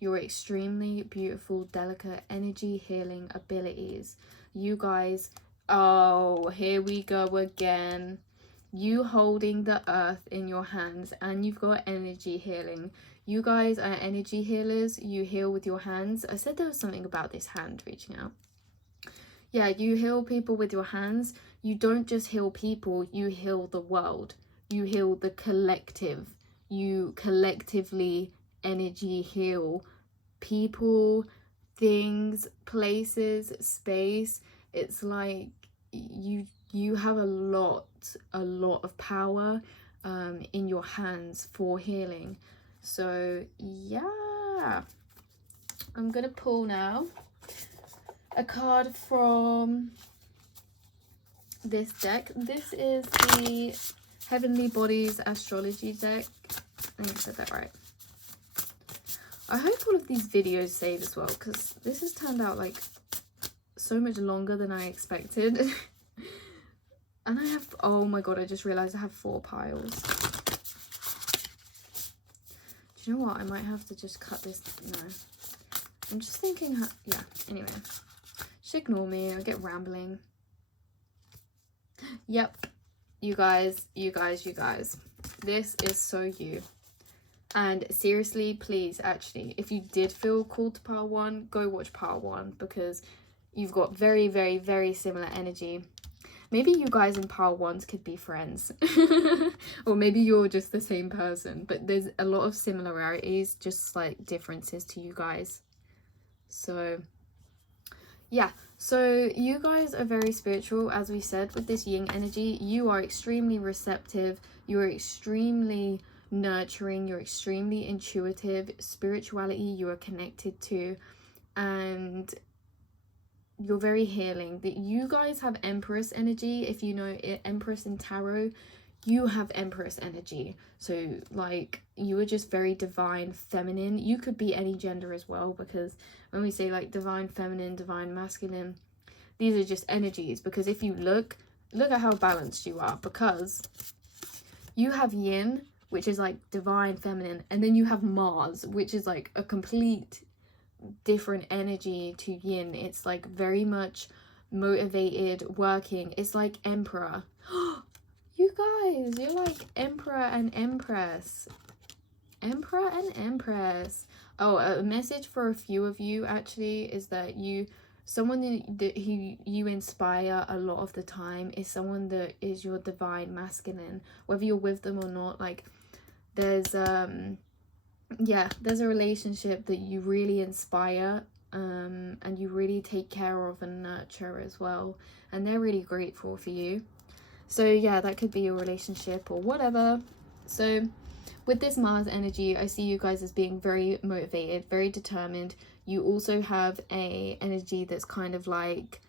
your extremely beautiful, delicate energy healing abilities. You guys, oh, here we go again. You holding the earth in your hands, and you've got energy healing. You guys are energy healers. You heal with your hands. I said there was something about this hand reaching out. Yeah, you heal people with your hands. You don't just heal people, you heal the world. You heal the collective. You collectively energy heal people, things, places, space. It's like you have a lot of power in your hands for healing. So yeah, I'm gonna pull now a card from this deck. This is the Heavenly Bodies Astrology deck. I think I said that right. I hope all of these videos save as well, because this has turned out like so much longer than I expected. And I have, oh my god, I just realized I have 4 piles. Do you know what? I might have to just cut this. No. I'm just thinking how, yeah, anyway. Just ignore me, I get rambling. Yep, you guys. This is so you. And seriously, please, actually, if you did feel called to pile 1, go watch pile 1, because you've got very, very, very similar energy. Maybe you guys in pile 1s could be friends. Or maybe you're just the same person. But there's a lot of similarities, just slight differences to you guys. So, yeah. So you guys are very spiritual, as we said, with this yin energy. You are extremely receptive. You are extremely nurturing. You're extremely intuitive. Spirituality you are connected to. And you're very healing. That you guys have Empress energy. If you know it, Empress in tarot, you have Empress energy. So like you are just very divine feminine. You could be any gender as well, because when we say like divine feminine, divine masculine, these are just energies. Because if you look at how balanced you are, because you have yin, which is like divine feminine, and then you have Mars, which is like a complete different energy to yin. It's like very much motivated, working. It's like Emperor. You guys, you're like Emperor and Empress. Emperor and Empress. Oh, a message for a few of you actually is that someone that you inspire a lot of the time is someone that is your divine masculine, whether you're with them or not. Like there's there's a relationship that you really inspire and you really take care of and nurture as well, and they're really grateful for you. So yeah, that could be your relationship or whatever. So with this Mars energy, I see you guys as being very motivated, very determined. You also have a energy that's kind of like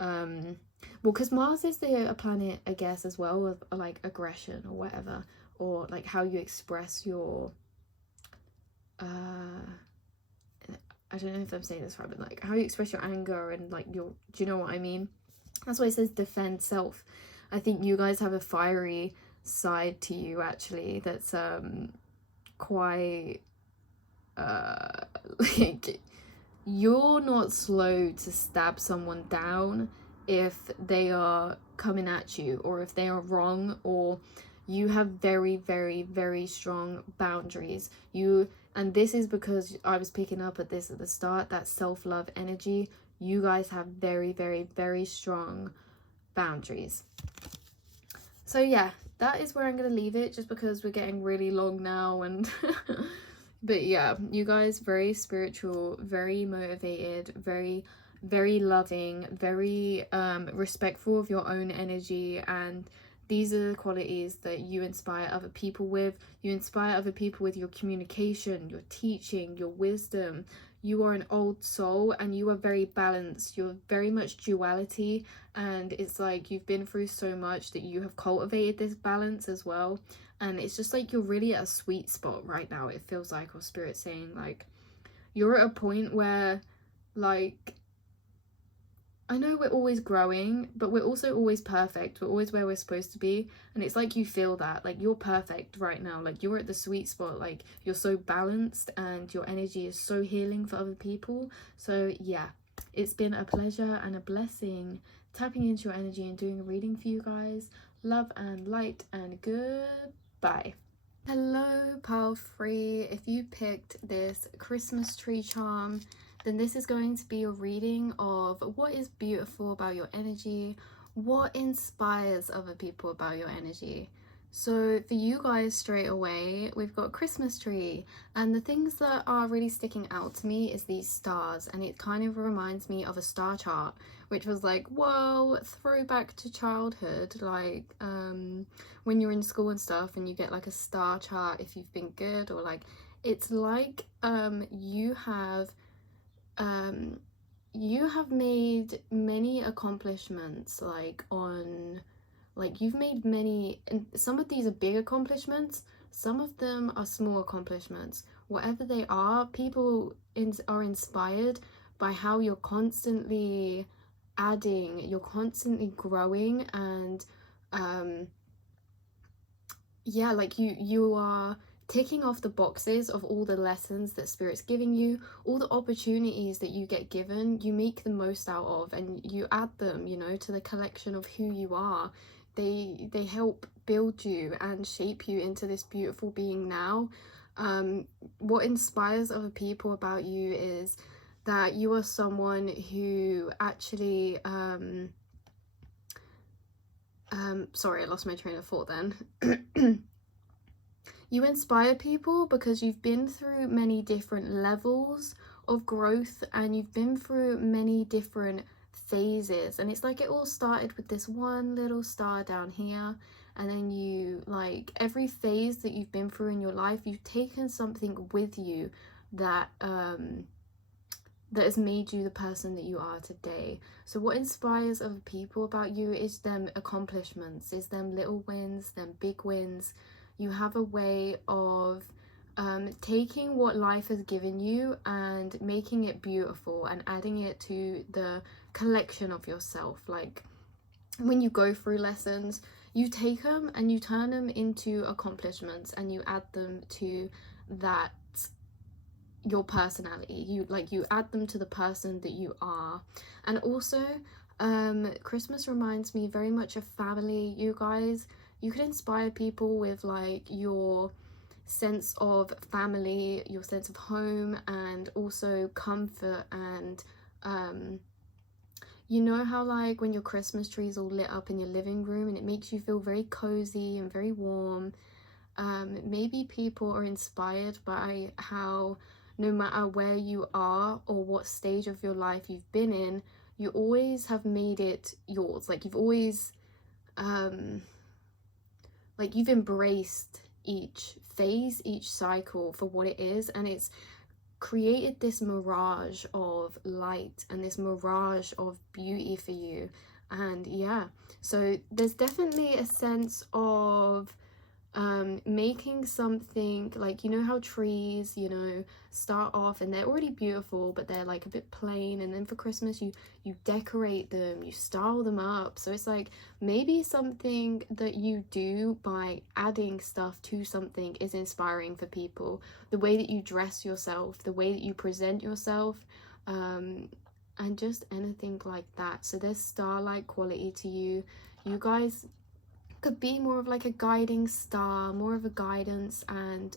well, because Mars is a planet, I guess, as well, of like aggression or whatever, or like how you express your I don't know if I'm saying this right, but like how you express your anger and like do you know what I mean? That's why it says defend self. I think you guys have a fiery side to you actually that's quite like you're not slow to stab someone down if they are coming at you, or if they are wrong, or you have very, very, very strong boundaries. And this is because I was picking up at this at the start, that self-love energy. You guys have very, very, very strong boundaries. So yeah, that is where I'm going to leave it, just because we're getting really long now. And but yeah, you guys very spiritual, very motivated, very, very loving, very respectful of your own energy, and these are the qualities that you inspire other people with. You inspire other people with your communication, your teaching, your wisdom. You are an old soul and you are very balanced. You're very much duality, and it's like you've been through so much that you have cultivated this balance as well. And it's just like you're really at a sweet spot right now, it feels like, or Spirit saying like you're at a point where, like, I know we're always growing, but we're also always perfect. We're always where we're supposed to be. And it's like you feel that, like, you're perfect right now. Like, you're at the sweet spot. Like, you're so balanced and your energy is so healing for other people. So, yeah, it's been a pleasure and a blessing tapping into your energy and doing a reading for you guys. Love and light and goodbye. Hello, Pile Free. If you picked this Christmas tree charm, then this is going to be a reading of what is beautiful about your energy, what inspires other people about your energy. So for you guys straight away, we've got Christmas tree, and the things that are really sticking out to me is these stars, and it kind of reminds me of a star chart, which was like, whoa, throwback to childhood, like when you're in school and stuff and you get like a star chart if you've been good, or like it's like you have made many accomplishments, like on, like you've made many, and some of these are big accomplishments, some of them are small accomplishments. Whatever they are, people are inspired by how you're constantly adding, you're constantly growing, and yeah, like you are ticking off the boxes of all the lessons that Spirit's giving you, all the opportunities that you get given, you make the most out of, and you add them, you know, to the collection of who you are. They help build you and shape you into this beautiful being now. What inspires other people about you is that you are someone who actually sorry, I lost my train of thought then. You inspire people because you've been through many different levels of growth, and you've been through many different phases, and it's like it all started with this one little star down here, and then you, like, every phase that you've been through in your life, you've taken something with you that that has made you the person that you are today. So what inspires other people about you is them accomplishments, is them little wins, them big wins. You have a way of taking what life has given you and making it beautiful and adding it to the collection of yourself. Like when you go through lessons, you take them and you turn them into accomplishments and you add them to that, your personality. You add them to the person that you are. And also Christmas reminds me very much of family. You guys, you can inspire people with like your sense of family, your sense of home, and also comfort. And you know how like when your Christmas tree is all lit up in your living room and it makes you feel very cozy and very warm. Maybe people are inspired by how no matter where you are or what stage of your life you've been in, you always have made it yours. Like you've always like you've embraced each phase, each cycle for what it is, and it's created this mirage of light and this mirage of beauty for you. And yeah, so there's definitely a sense of making something, like, you know how trees, you know, start off and they're already beautiful but they're like a bit plain, and then for Christmas you decorate them, you style them up. So it's like maybe something that you do by adding stuff to something is inspiring for people. The way that you dress yourself, the way that you present yourself, and just anything like that. So there's star-like quality to you. You guys could be more of like a guiding star, more of a guidance and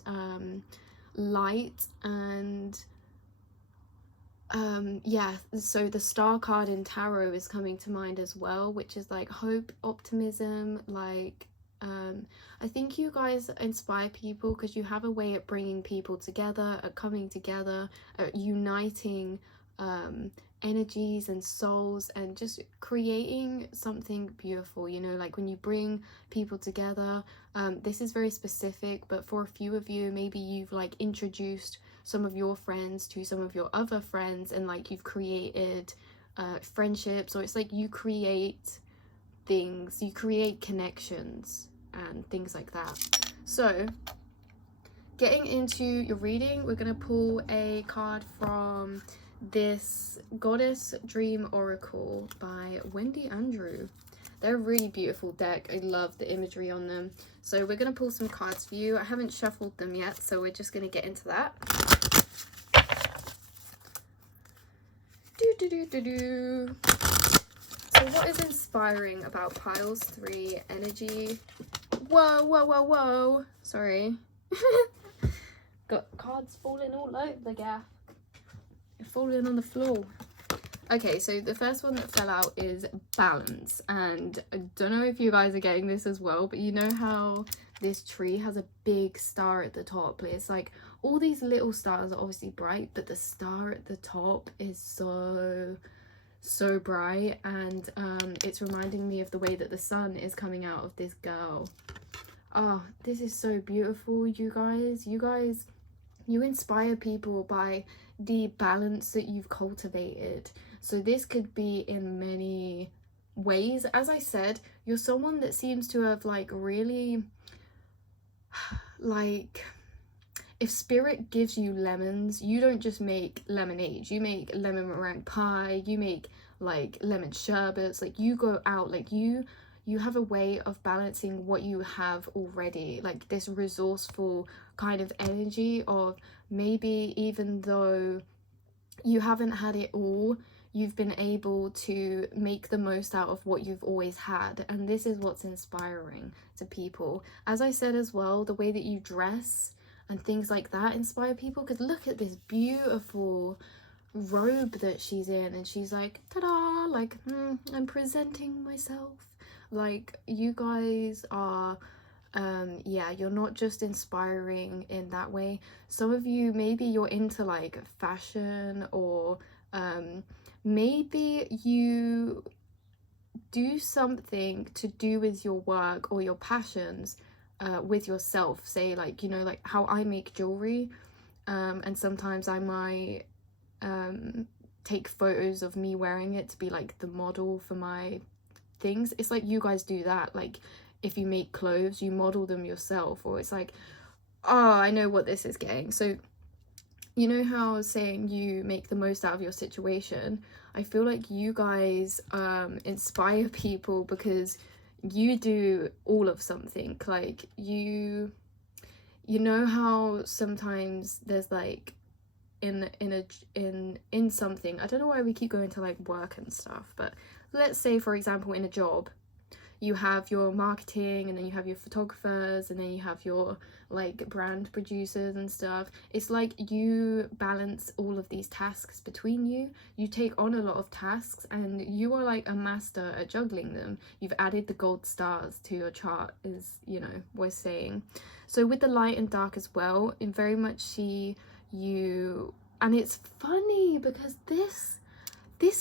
light. And yeah, so the star card in tarot is coming to mind as well, which is like hope, optimism. Like I think you guys inspire people because you have a way at bringing people together, at coming together, at uniting energies and souls, and just creating something beautiful, you know, like when you bring people together. This is very specific, but for a few of you, maybe you've like introduced some of your friends to some of your other friends, and like you've created friendships, or it's like you create things, you create connections and things like that. So getting into your reading, we're going to pull a card from this Goddess Dream Oracle by Wendy Andrew. They're a really beautiful deck. I love the imagery on them. So we're going to pull some cards for you. I haven't shuffled them yet, so we're just going to get into that. So what is inspiring about piles 3 energy? Whoa. Sorry. Got cards falling all over the gaff. Falling on the floor. Okay, so the first one that fell out is balance, and I don't know if you guys are getting this as well, but you know how this tree has a big star at the top? It's like all these little stars are obviously bright, but the star at the top is so bright, and it's reminding me of the way that the sun is coming out of this girl. Oh, this is so beautiful. You guys, you inspire people by the balance that you've cultivated. So this could be in many ways. As I said, you're someone that seems to have like really, like, if spirit gives you lemons, you don't just make lemonade, you make lemon meringue pie, you make like lemon sherbets, like you go out, like you have a way of balancing what you have already, like this resourceful kind of energy of maybe even though you haven't had it all, you've been able to make the most out of what you've always had. And this is what's inspiring to people. As I said as well, the way that you dress and things like that inspire people, because look at this beautiful robe that she's in, and she's like, ta-da, like, I'm presenting myself. Like, you guys are yeah, you're not just inspiring in that way. Some of you, maybe you're into like fashion, or maybe you do something to do with your work or your passions with yourself. Say like, you know, like how I make jewelry, and sometimes I might take photos of me wearing it to be like the model for my things. It's like you guys do that. Like if you make clothes, you model them yourself, or it's like, oh, I know what this is getting. So you know how I was saying you make the most out of your situation? I feel like you guys inspire people because you do all of something. Like you know how sometimes there's like in something, I don't know why we keep going to like work and stuff, but let's say for example in a job you have your marketing, and then you have your photographers, and then you have your like brand producers and stuff. It's like you balance all of these tasks between you. You take on a lot of tasks, and you are like a master at juggling them. You've added the gold stars to your chart, is, you know, we're saying. So with the light and dark as well, in very much see you. And it's funny because this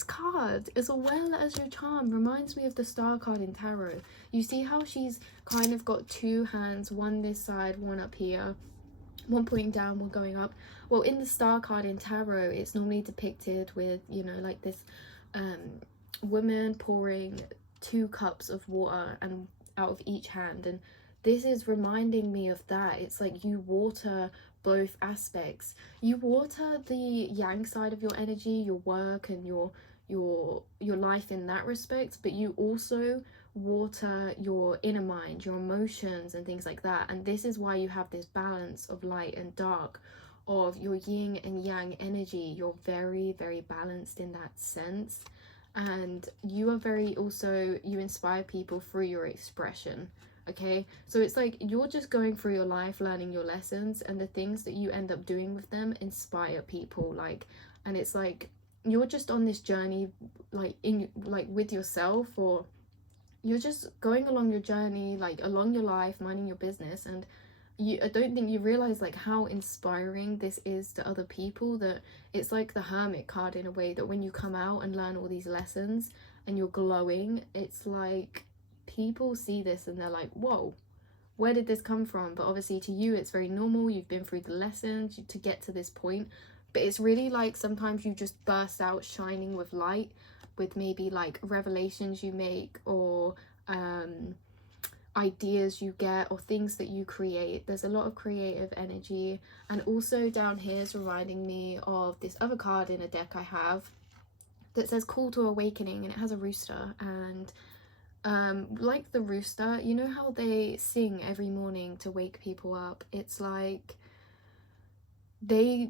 card, as well as your charm, reminds me of the star card in tarot. You see how she's kind of got two hands, one this side, one up here, one pointing down, one going up. Well, in the star card in tarot, it's normally depicted with, you know, like this woman pouring 2 cups of water and out of each hand, and this is reminding me of that. It's like you water both aspects. You water the yang side of your energy, your work and your life in that respect, but you also water your inner mind, your emotions and things like that. And this is why you have this balance of light and dark, of your yin and yang energy. You're very, very balanced in that sense, and you are very, also, you inspire people through your expression. Okay, so it's like you're just going through your life learning your lessons, and the things that you end up doing with them inspire people. Like, and it's like you're just on this journey, like with yourself, or you're just going along your journey, like along your life, minding your business, and I don't think you realize like how inspiring this is to other people, that it's like the Hermit card in a way, that when you come out and learn all these lessons and you're glowing, it's like people see this and they're like, whoa, where did this come from? But obviously to you it's very normal, you've been through the lessons to get to this point. But it's really like sometimes you just burst out shining with light, with maybe like revelations you make, or ideas you get, or things that you create. There's a lot of creative energy. And also down here is reminding me of this other card in a deck I have that says Call to Awakening, and it has a rooster. And like the rooster, you know how they sing every morning to wake people up? It's like they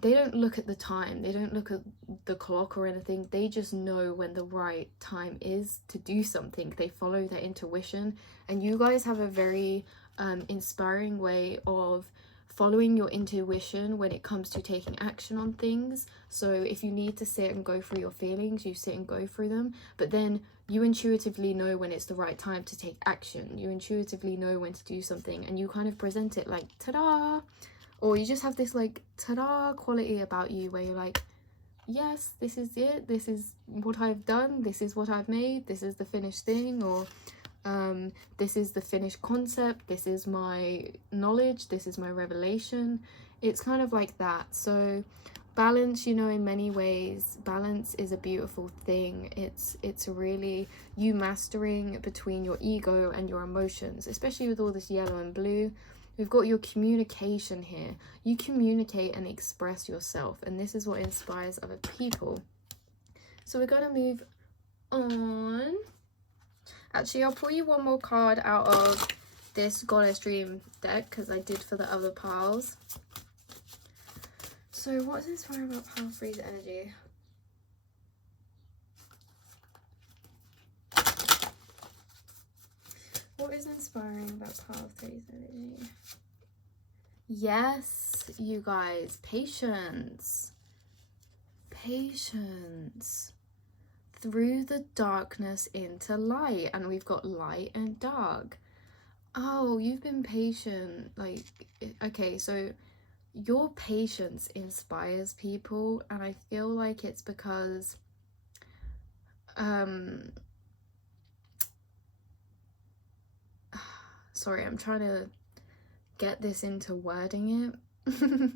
don't look at the time, they don't look at the clock or anything, they just know when the right time is to do something. They follow their intuition. And you guys have a very inspiring way of following your intuition when it comes to taking action on things. So if you need to sit and go through your feelings, you sit and go through them, but then you intuitively know when it's the right time to take action. You intuitively know when to do something, and you kind of present it like ta-da, or you just have this like ta-da quality about you where you're like, yes, this is it, this is what I've done, this is what I've made, this is the finished thing, or this is the finished concept, this is my knowledge, this is my revelation. It's kind of like that. So balance, you know, in many ways, balance is a beautiful thing. It's really you mastering between your ego and your emotions, especially with all this yellow and blue. We've got your communication here. You communicate and express yourself, and this is what inspires other people. So we're going to move on. Actually, I'll pull you one more card out of this Goddess Dream deck, because I did for the other piles. So what's inspiring about pile 3's energy? What is inspiring about pile 3's energy? Yes, you guys, patience. Patience. Through the darkness into light. And we've got light and dark. Oh, you've been patient. Like, okay, so your patience inspires people, and I feel like it's because sorry, I'm trying to get this into wording it.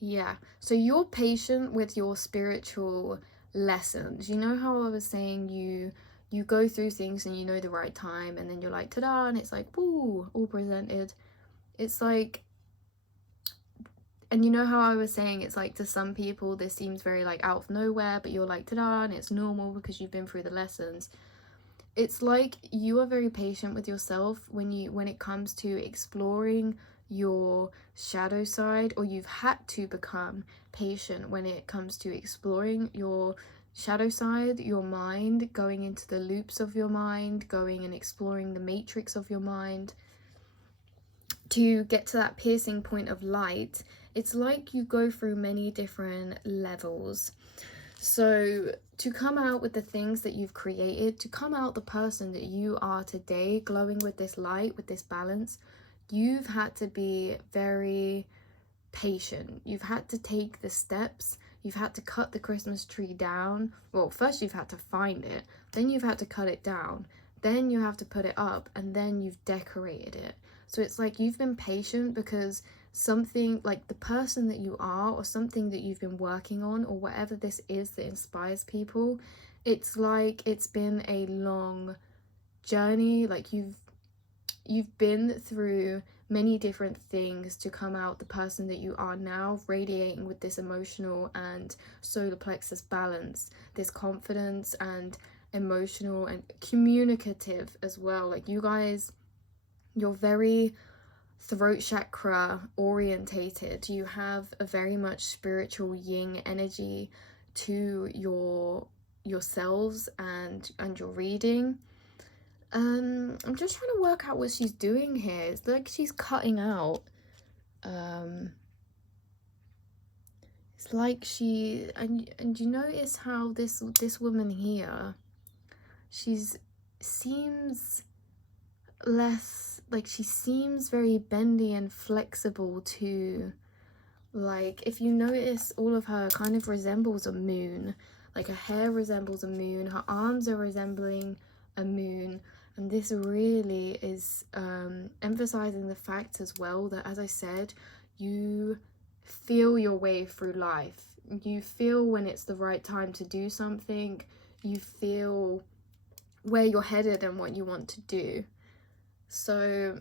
Yeah, so you're patient with your spiritual lessons. You know how I was saying you go through things and you know the right time, and then you're like ta-da, and it's like woo, all presented. It's like, and you know how I was saying it's like to some people this seems very like out of nowhere, but you're like ta-da, and it's normal because you've been through the lessons. It's like you are very patient with yourself when it comes to exploring your shadow side, or you've had to become patient when it comes to exploring your shadow side, your mind, going into the loops of your mind, going and exploring the matrix of your mind to get to that piercing point of light. It's like you go through many different levels. So to come out with the things that you've created, to come out the person that you are today, glowing with this light, with this balance, you've had to be very patient. You've had to take the steps. You've had to cut the Christmas tree down. Well, first you've had to find it, then you've had to cut it down, then you have to put it up, and then you've decorated it. So it's like you've been patient because something like the person that you are, or something that you've been working on, or whatever this is that inspires people, it's like it's been a long journey. Like you've been through many different things to come out the person that you are now, radiating with this emotional and solar plexus balance, this confidence and emotional and communicative as well. Like you guys, you're very throat chakra orientated. You have a very much spiritual yin energy to yourselves and your reading. I'm just trying to work out what she's doing here. It's like she's cutting out. It's It's like she, and you notice how this woman here, seems less, like she seems very bendy and flexible too. Like, if you notice, all of her kind of resembles a moon. Like, her hair resembles a moon, her arms are resembling a moon. And this really is emphasizing the fact as well that, as I said, you feel your way through life. You feel when it's the right time to do something. You feel where you're headed and what you want to do. So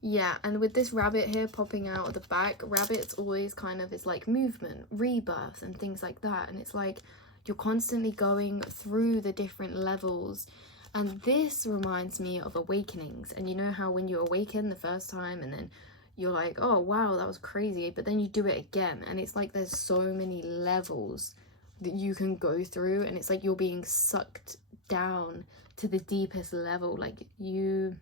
yeah, and with this rabbit here popping out of the back, rabbits always kind of is like movement, rebirth, and things like that. And it's like you're constantly going through the different levels. And this reminds me of awakenings. And you know how when you awaken the first time and then you're like, oh wow, that was crazy, but then you do it again, and it's like there's so many levels that you can go through, and it's like you're being sucked down to the deepest level. Like you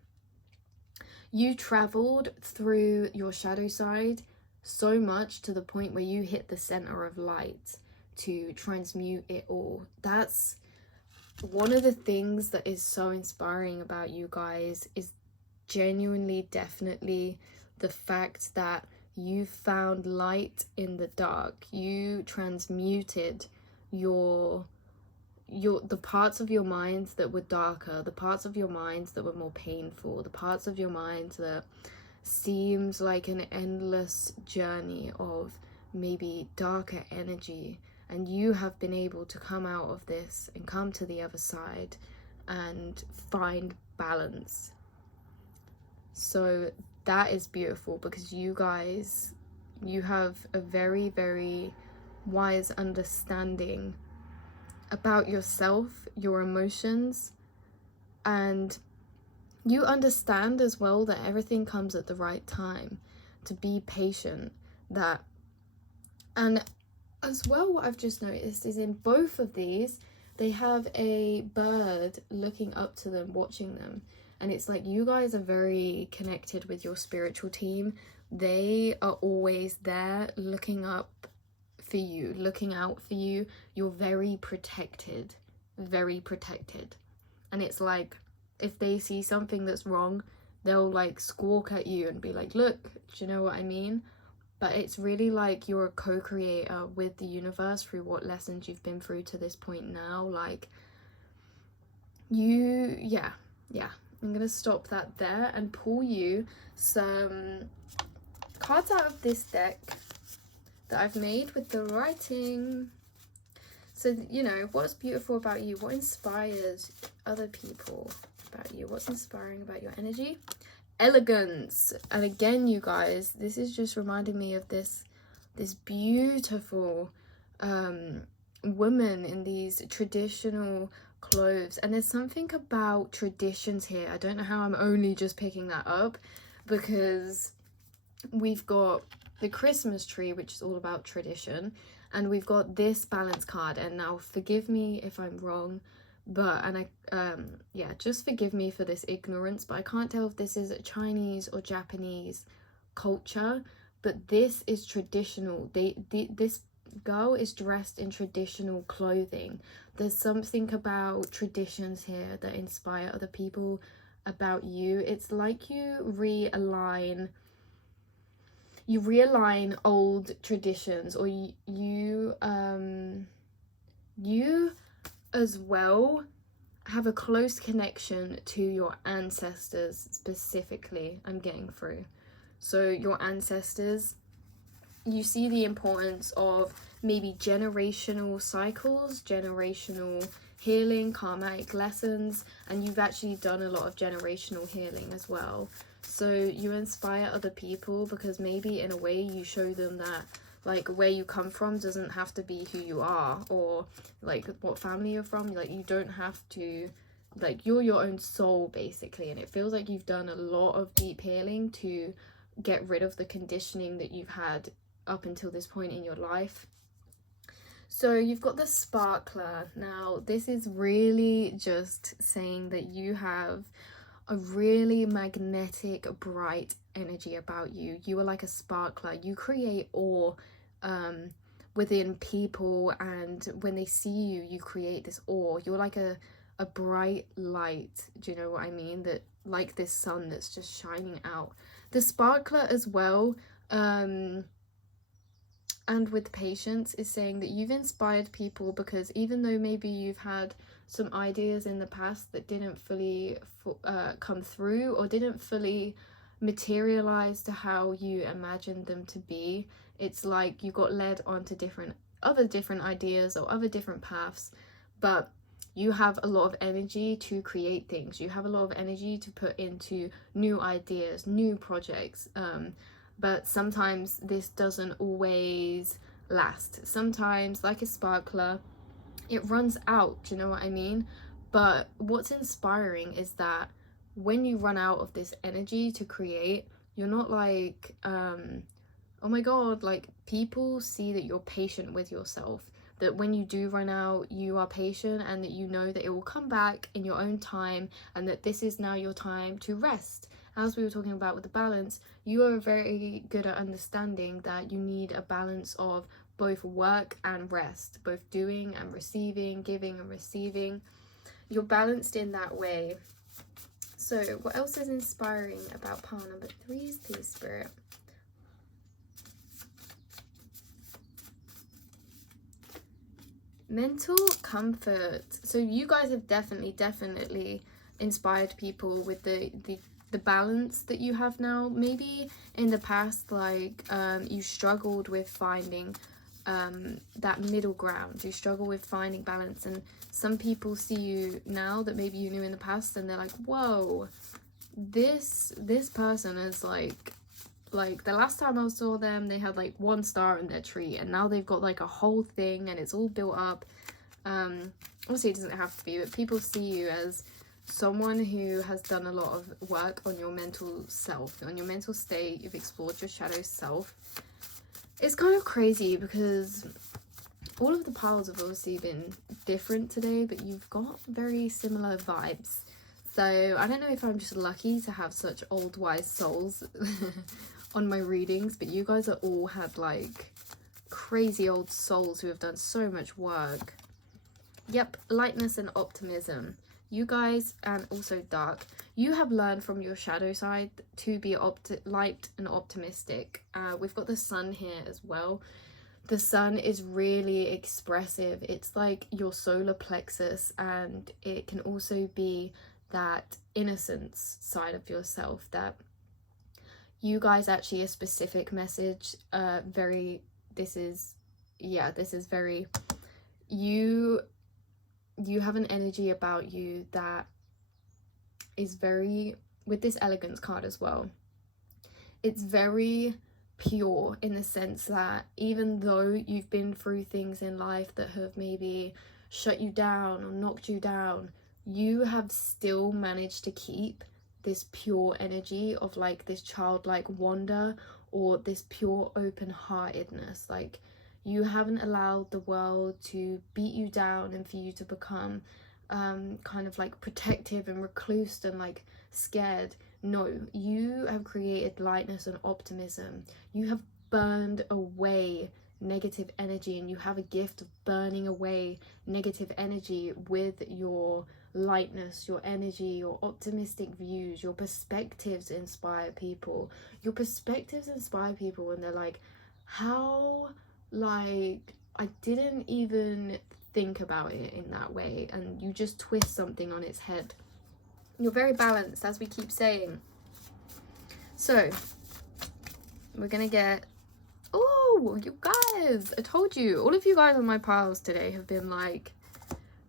traveled through your shadow side so much to the point where you hit the center of light to transmute it all. That's one of the things that is so inspiring about you guys, is genuinely, definitely the fact that you found light in the dark. You transmuted the parts of your minds that were darker, the parts of your minds that were more painful, the parts of your minds that seems like an endless journey of maybe darker energy, and you have been able to come out of this and come to the other side and find balance. So that is beautiful, because you guys, you have a very, very wise understanding about yourself, your emotions, and you understand as well that everything comes at the right time, to be patient. And as well, what I've just noticed is in both of these, they have a bird looking up to them, watching them. And it's like you guys are very connected with your spiritual team. They are always there looking up for you, looking out for you. You're very protected, very protected. And it's like, if they see something that's wrong, they'll like squawk at you and be like, look, do you know what I mean? But it's really like you're a co-creator with the universe through what lessons you've been through to this point now. Like you, yeah. I'm gonna stop that there and pull you some cards out of this deck that I've made with the writing. So, you know, what's beautiful about you? What inspires other people about you? What's inspiring about your energy? Elegance. And again, you guys, this is just reminding me of this beautiful woman in these traditional clothes. And there's something about traditions here. I don't know how I'm only just picking that up, because we've got the Christmas tree, which is all about tradition, and we've got this balance card. And now forgive me if I'm wrong, but just forgive me for this ignorance, but I can't tell if this is a Chinese or Japanese culture, but this is traditional. This girl is dressed in traditional clothing. There's something about traditions here that inspire other people about you. It's like you realign old traditions, or you as well have a close connection to your ancestors specifically. I'm getting through. So your ancestors, you see the importance of maybe generational cycles, generational healing, karmic lessons, and you've actually done a lot of generational healing as well. So you inspire other people because maybe in a way you show them that like where you come from doesn't have to be who you are, or like what family you're from. Like you don't have to, like you're your own soul basically. And it feels like you've done a lot of deep healing to get rid of the conditioning that you've had up until this point in your life. So you've got the sparkler. Now this is really just saying that you have a really magnetic, bright energy about you. You are like a sparkler. You create awe within people, and when they see you, you create this awe. You're like a bright light. Do you know what I mean? That, like this sun that's just shining out. The sparkler as well, and with patience, is saying that you've inspired people, because even though maybe you've had some ideas in the past that didn't fully come through, or didn't fully materialize to how you imagined them to be, it's like you got led onto other different ideas or other different paths, but you have a lot of energy to create things. You have a lot of energy to put into new ideas, new projects, but sometimes this doesn't always last. Sometimes, like a sparkler, it runs out. Do you know what I mean? But what's inspiring is that when you run out of this energy to create, you're not like, oh my god, like, people see that you're patient with yourself, that when you do run out, you are patient, and that you know that it will come back in your own time, and that this is now your time to rest. As we were talking about with the balance, you are very good at understanding that you need a balance of both work and rest, both doing and receiving, giving and receiving. You're balanced in that way. So what else is inspiring about pile number 3's Peace Spirit? Mental comfort. So you guys have definitely inspired people with the balance that you have now. Maybe in the past, like, you struggled with finding that middle ground. You struggle with finding balance, and some people see you now that maybe you knew in the past, and they're like, whoa, this person is like the last time I saw them, they had like 1 star in their tree, and now they've got like a whole thing, and it's all built up. Obviously it doesn't have to be, but people see you as someone who has done a lot of work on your mental self, on your mental state. You've explored your shadow self. It's kind of crazy because all of the piles have obviously been different today, but you've got very similar vibes. So I don't know if I'm just lucky to have such old wise souls on my readings, but you guys are all had like crazy old souls who have done so much work. Yep, lightness and optimism. You guys, and also dark, you have learned from your shadow side to be light and optimistic. We've got the sun here as well. The sun is really expressive. It's like your solar plexus, and it can also be that innocence side of yourself, that you guys actually a specific message, this is very, you have an energy about you that is very, with this elegance card as well, it's very pure, in the sense that even though you've been through things in life that have maybe shut you down or knocked you down, you have still managed to keep this pure energy of like this childlike wonder, or this pure open-heartedness. Like, you haven't allowed the world to beat you down and for you to become kind of like protective and recluse and like scared. No, you have created lightness and optimism. You have burned away negative energy, and you have a gift of burning away negative energy with your lightness, your energy, your optimistic views. Your perspectives inspire people. Your perspectives inspire people when they're like, how, like, I didn't even think about it in that way, and you just twist something on its head. You're very balanced, as we keep saying. So we're gonna get, oh, you guys, I told you, all of you guys on my piles today have been like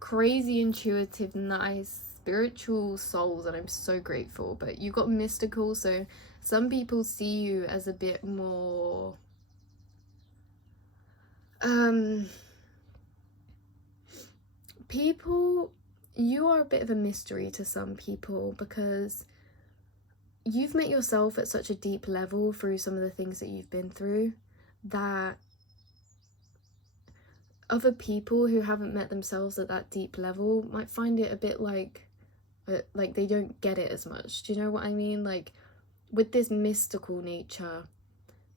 crazy intuitive, nice spiritual souls, and I'm so grateful. But you got mystical, so some people see you as a bit more you are a bit of a mystery to some people, because you've met yourself at such a deep level through some of the things that you've been through, that other people who haven't met themselves at that deep level might find it a bit like, like they don't get it as much. Do you know what I mean? Like with this mystical nature,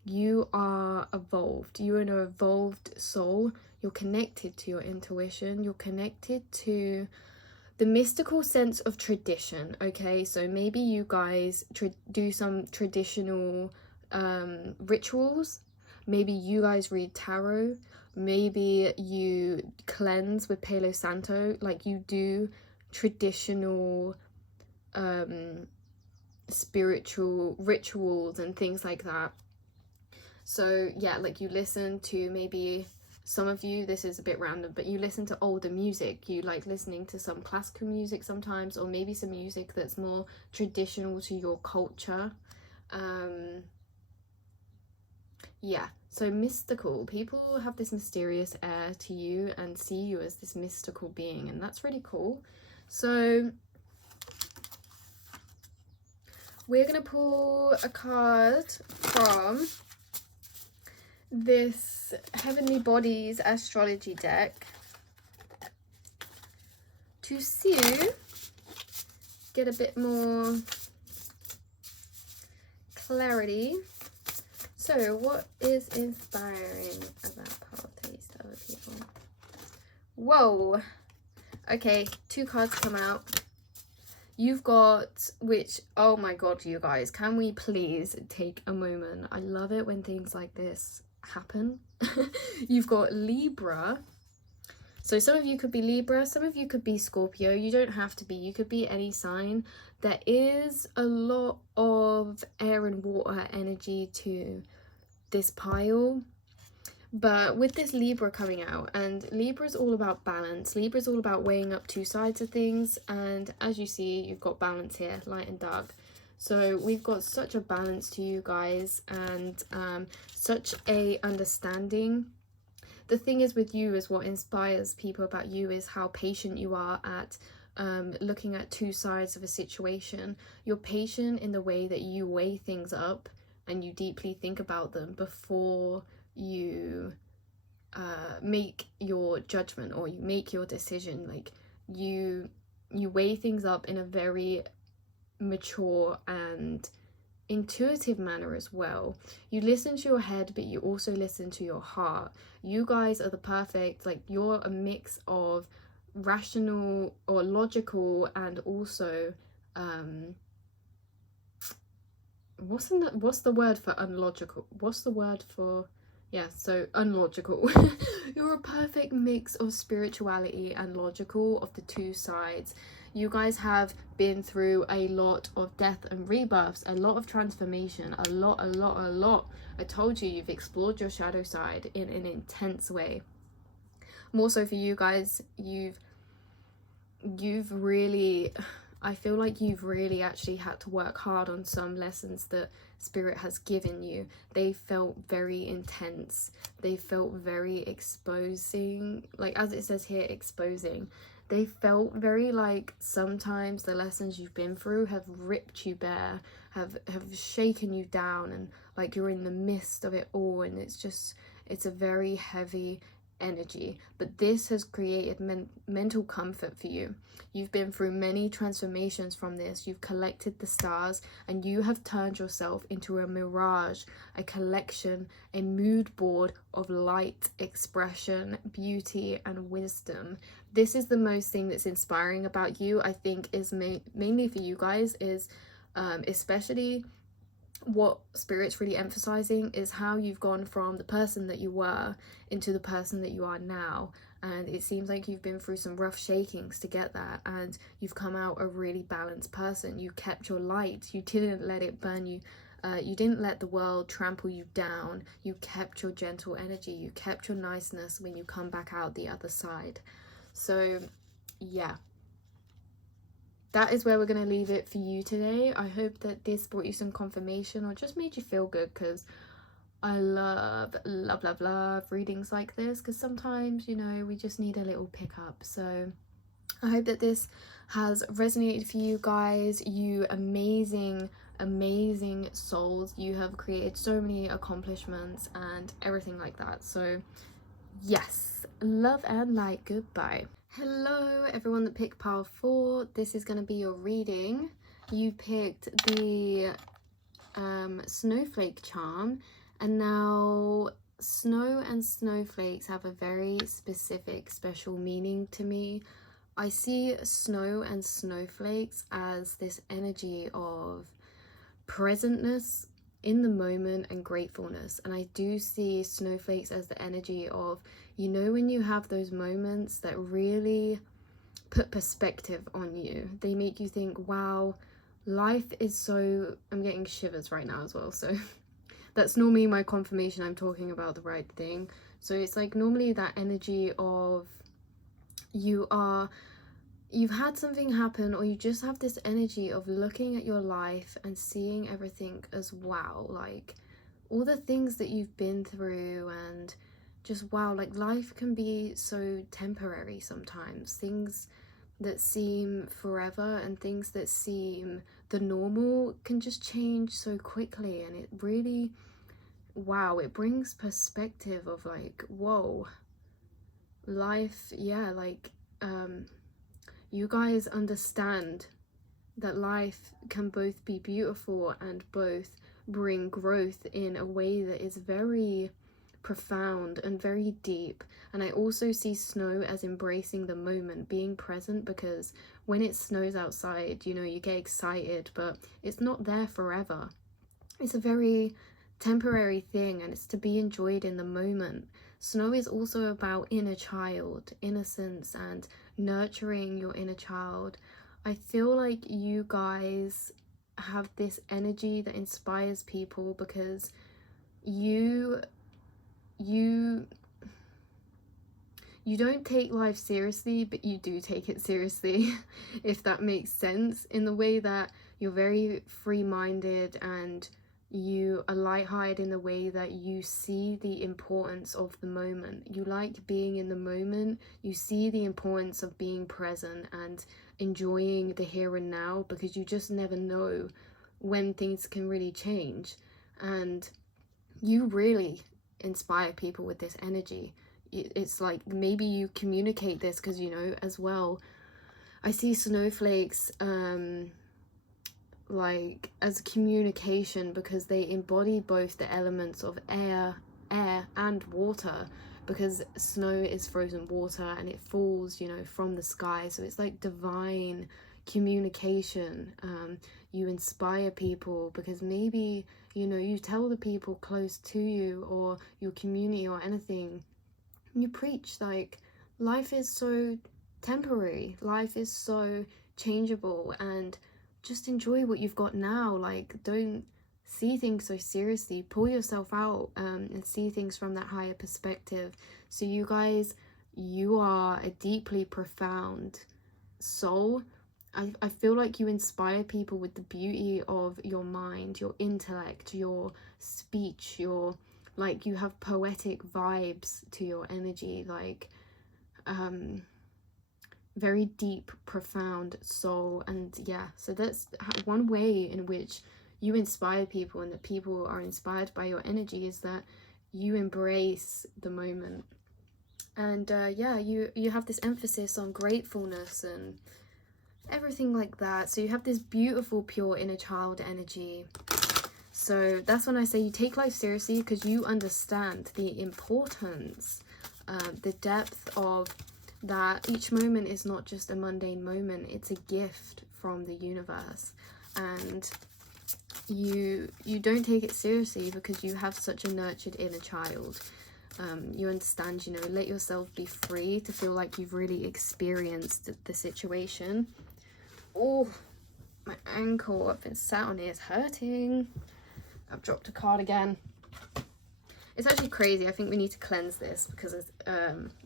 you are evolved. You're an evolved soul. You're connected to your intuition. You're connected to the mystical sense of tradition. Okay, so maybe you guys do some traditional rituals. Maybe you guys read tarot. Maybe you cleanse with Palo Santo. Like you do traditional spiritual rituals and things like that. So yeah, like you listen to, maybe some of you, this is a bit random, but you listen to older music. You like listening to some classical music sometimes, or maybe some music that's more traditional to your culture. Yeah, so mystical. People have this mysterious air to you and see you as this mystical being, and that's really cool. So we're gonna pull a card from this Heavenly Bodies astrology deck to see, get a bit more clarity. So what is inspiring about politics to other people? Whoa. Okay, 2 cards come out. You've got, which, oh my god, you guys, can we please take a moment? I love it when things like this happen. You've got Libra. So some of you could be Libra, some of you could be Scorpio. You don't have to be, you could be any sign. There is a lot of air and water energy to this pile. But with this Libra coming out, and Libra is all about balance. Libra is all about weighing up 2 sides of things, and as you see, you've got balance here, light and dark. So we've got such a balance to you guys, and such a understanding. The thing is with you, is what inspires people about you is how patient you are at looking at 2 sides of a situation. You're patient in the way that you weigh things up and you deeply think about them before you make your judgment or you make your decision. Like you weigh things up in a very mature and intuitive manner as well. You listen to your head, but you also listen to your heart. You guys are the perfect, like you're a mix of rational or logical and also what's the word for unlogical? What's the word for, yeah, so unlogical. You're a perfect mix of spirituality and logical, of the 2 sides. You guys have been through a lot of death and rebirths, a lot of transformation, a lot. I told you, you've explored your shadow side in an intense way. More so for you guys, you've really, I feel like you've really actually had to work hard on some lessons that Spirit has given you. They felt very intense. They felt very exposing, like as it says here, exposing. They felt very like sometimes the lessons you've been through have ripped you bare, have shaken you down, and like you're in the midst of it all, and it's a very heavy energy. But this has created mental comfort for you. You've been through many transformations from this. You've collected the stars, and you have turned yourself into a mirage, a collection, a mood board of light, expression, beauty, and wisdom. This is the most thing that's inspiring about you, I think, is mainly for you guys, is especially what Spirit's really emphasizing is how you've gone from the person that you were into the person that you are now. And it seems like you've been through some rough shakings to get that, and you've come out a really balanced person. You kept your light. You didn't let it burn you. You didn't let the world trample you down. You kept your gentle energy. You kept your niceness when you come back out the other side. So yeah, that is where we're going to leave it for you today. I hope that this brought you some confirmation or just made you feel good, because I love readings like this, because sometimes, you know, we just need a little pickup. So I hope that this has resonated for you guys. You amazing souls. You have created so many accomplishments and everything like that. So yes, love and light. Goodbye. Hello everyone that picked pile 4. This is going to be your reading. You picked the snowflake charm, and now snow and snowflakes have a very specific, special meaning to me. I see snow and snowflakes as this energy of presentness in the moment and gratefulness, and I do see snowflakes as the energy of, you know, when you have those moments that really put perspective on you, they make you think, wow, life is so, I'm getting shivers right now as well, so that's normally my confirmation I'm talking about the right thing. So it's like normally that energy of you've had something happen, or you just have this energy of looking at your life and seeing everything as wow, like all the things that you've been through, and just wow, like life can be so temporary sometimes. Things that seem forever and things that seem the normal can just change so quickly, and it really, wow, it brings perspective of like, whoa, life, yeah, like you guys understand that life can both be beautiful and both bring growth in a way that is very profound and very deep. And I also see snow as embracing the moment, being present, because when it snows outside, you know, you get excited, but it's not there forever. It's a very temporary thing, and it's to be enjoyed in the moment. Snow is also about inner child, innocence, and nurturing your inner child. I feel like you guys have this energy that inspires people because you don't take life seriously, but you do take it seriously, if that makes sense, in the way that you're very free-minded and you are light-hearted in the way that you see the importance of the moment. You like being in the moment. You see the importance of being present and enjoying the here and now, because you just never know when things can really change. And you really inspire people with this energy. It's like maybe you communicate this because, you know, as well, I see snowflakes like as communication, because they embody both the elements of air and water, because snow is frozen water and it falls, you know, from the sky. So it's like divine communication. You inspire people because maybe, you know, you tell the people close to you or your community or anything, you preach like life is so temporary, life is so changeable, and just enjoy what you've got now. Like, don't see things so seriously. Pull yourself out and see things from that higher perspective. So you guys, you are a deeply profound soul. I feel like you inspire people with the beauty of your mind, your intellect, your speech, your, like, you have poetic vibes to your energy, like very deep, profound soul. And yeah, so that's one way in which you inspire people, and that people are inspired by your energy, is that you embrace the moment. And yeah, you have this emphasis on gratefulness and everything like that. So you have this beautiful, pure inner child energy. So that's when I say you take life seriously, because you understand the importance, the depth of that. Each moment is not just a mundane moment, it's a gift from the universe. And you don't take it seriously because you have such a nurtured inner child. You understand, you know, let yourself be free to feel like you've really experienced the situation. Oh, my ankle, I've been sat on it, it's hurting. I've dropped a card again. It's actually crazy. I think we need to cleanse this because it's,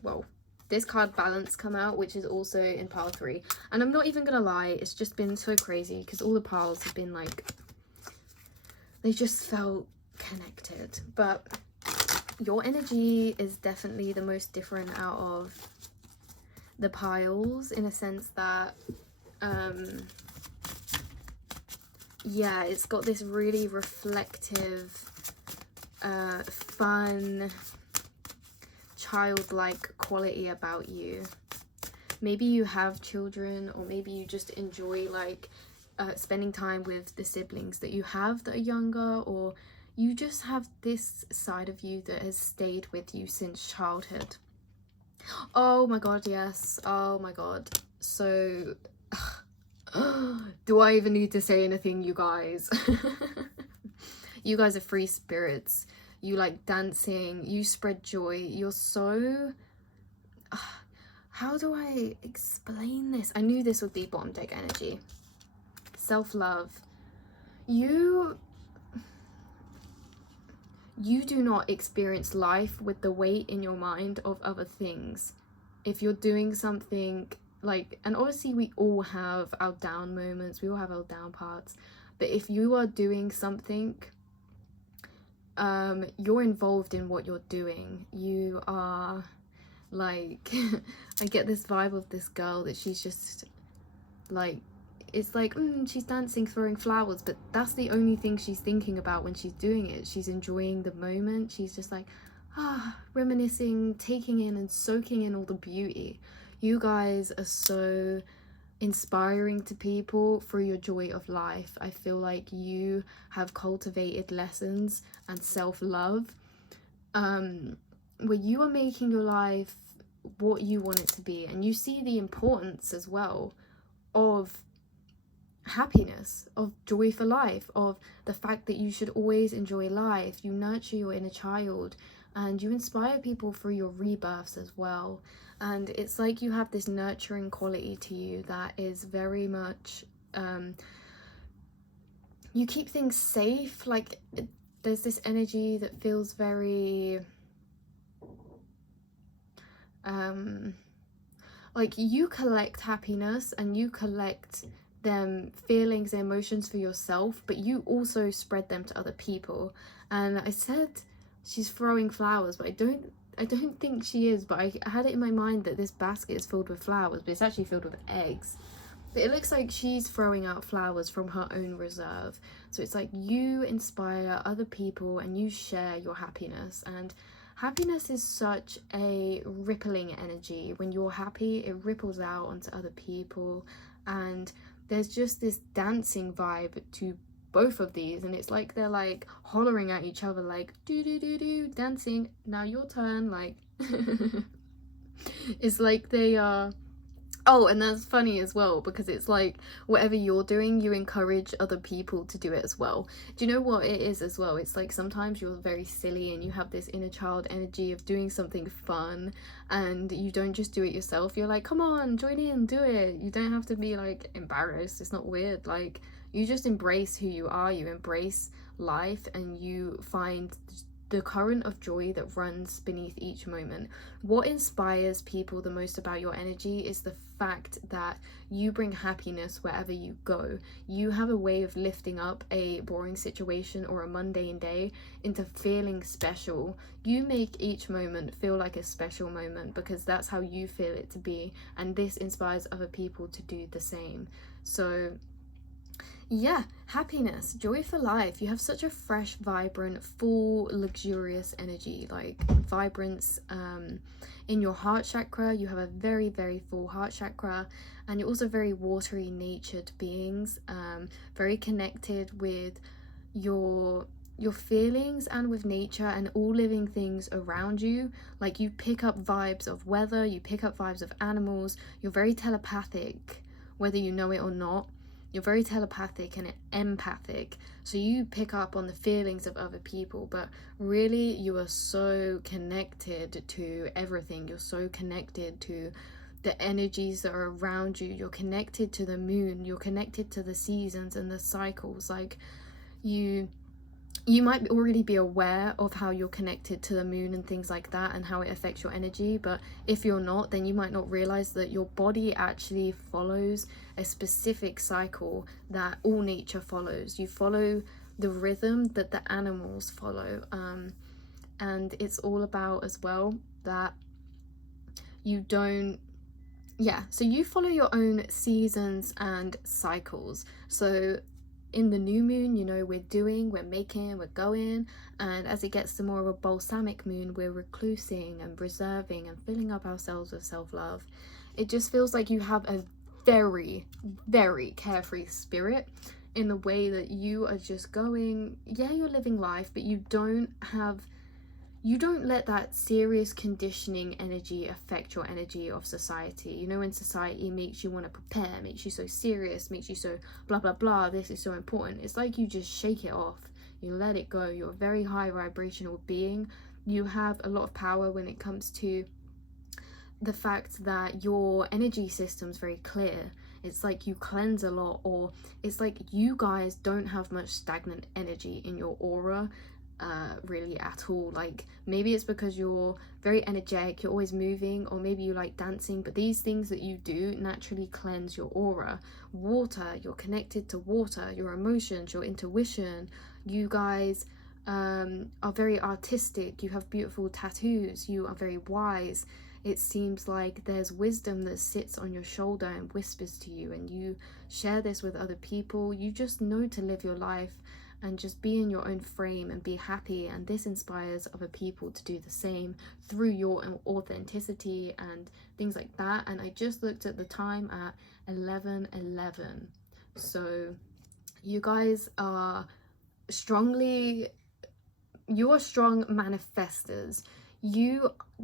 well, this card Balance come out, which is also in pile 3. And I'm not even gonna lie, it's just been so crazy because all the piles have been like, they just felt connected. But your energy is definitely the most different out of the piles, in a sense that, yeah, it's got this really reflective, fun, childlike quality about you. maybe you have children, or maybe you just enjoy like spending time with the siblings that you have that are younger, or you just have this side of you that has stayed with you since childhood. Oh my god, yes. Oh my god. So do I even need to say anything, you guys? You guys are free spirits. You like dancing, you spread joy, you're so how do I explain this? I knew this would be bottom deck energy. Self-love. You do not experience life with the weight in your mind of other things. If you're doing something like, and obviously we all have our down moments, we all have our down parts, but if you are doing something, you're involved in what you're doing. You are like I get this vibe of this girl that she's just like, it's like she's dancing, throwing flowers, but that's the only thing she's thinking about when she's doing it. She's enjoying the moment. She's just like reminiscing, taking in and soaking in all the beauty. You guys are so inspiring to people through your joy of life. I feel like you have cultivated lessons and self-love where you are making your life what you want it to be, and you see the importance as well of happiness, of joy for life, of the fact that you should always enjoy life. You nurture your inner child and you inspire people through your rebirths as well. And it's like you have this nurturing quality to you that is very much you keep things safe. Like there's this energy that feels very like you collect happiness and you collect them feelings and emotions for yourself, but you also spread them to other people. And I said she's throwing flowers, but I don't think she is, but I had it in my mind that this basket is filled with flowers, but it's actually filled with eggs. But it looks like she's throwing out flowers from her own reserve. So it's like you inspire other people and you share your happiness. And happiness is such a rippling energy. When you're happy, it ripples out onto other people, and there's just this dancing vibe to both of these, and it's like they're like hollering at each other like do do do do, dancing, now your turn, like it's like they are. Oh, and that's funny as well, because it's like whatever you're doing, you encourage other people to do it as well. Do you know what it is as well? It's like sometimes you're very silly and you have this inner child energy of doing something fun, and you don't just do it yourself. You're like, come on, join in, do it. You don't have to be like embarrassed. It's not weird. Like, you just embrace who you are. You embrace life and you find the current of joy that runs beneath each moment. What inspires people the most about your energy is the fact that you bring happiness wherever you go. You have a way of lifting up a boring situation or a mundane day into feeling special. You make each moment feel like a special moment because that's how you feel it to be, and this inspires other people to do the same. So yeah, happiness, joy for life. You have such a fresh, vibrant, full, luxurious energy, like vibrance in your heart chakra. You have a very, very full heart chakra, and you're also very watery natured beings, very connected with your feelings and with nature and all living things around you. Like, you pick up vibes of weather, you pick up vibes of animals. You're very telepathic, whether you know it or not. You're very telepathic and empathic, so you pick up on the feelings of other people, but really you are so connected to everything. You're so connected to the energies that are around you. You're connected to the moon. You're connected to the seasons and the cycles. Like, you might already be aware of how you're connected to the moon and things like that and how it affects your energy, but if you're not, then you might not realize that your body actually follows a specific cycle that all nature follows. You follow the rhythm that the animals follow, and it's all about as well that you don't so you follow your own seasons and cycles. So in the new moon, you know, we're making, we're going, and as it gets to more of a balsamic moon, we're reclusing and reserving and filling up ourselves with self-love. it just feels like you have a very, very carefree spirit, in the way that you are just going, yeah, you're living life, but you don't let that serious conditioning energy affect your energy of society. You know, when society makes you want to prepare, makes you so serious, makes you so blah blah blah, this is so important, it's like you just shake it off, you let it go. You're a very high vibrational being. You have a lot of power when it comes to the fact that your energy system's very clear. It's like you cleanse a lot, or it's like you guys don't have much stagnant energy in your aura, really at all. Like, maybe it's because you're very energetic, you're always moving, or maybe you like dancing, but these things that you do naturally cleanse your aura. Water, you're connected to water, your emotions, your intuition. You guys are very artistic, you have beautiful tattoos, you are very wise. It seems like there's wisdom that sits on your shoulder and whispers to you, and you share this with other people. You just know to live your life and just be in your own frame and be happy, and this inspires other people to do the same through your authenticity and things like that. And I just looked at the time at 11:11, so you guys are strong manifestors.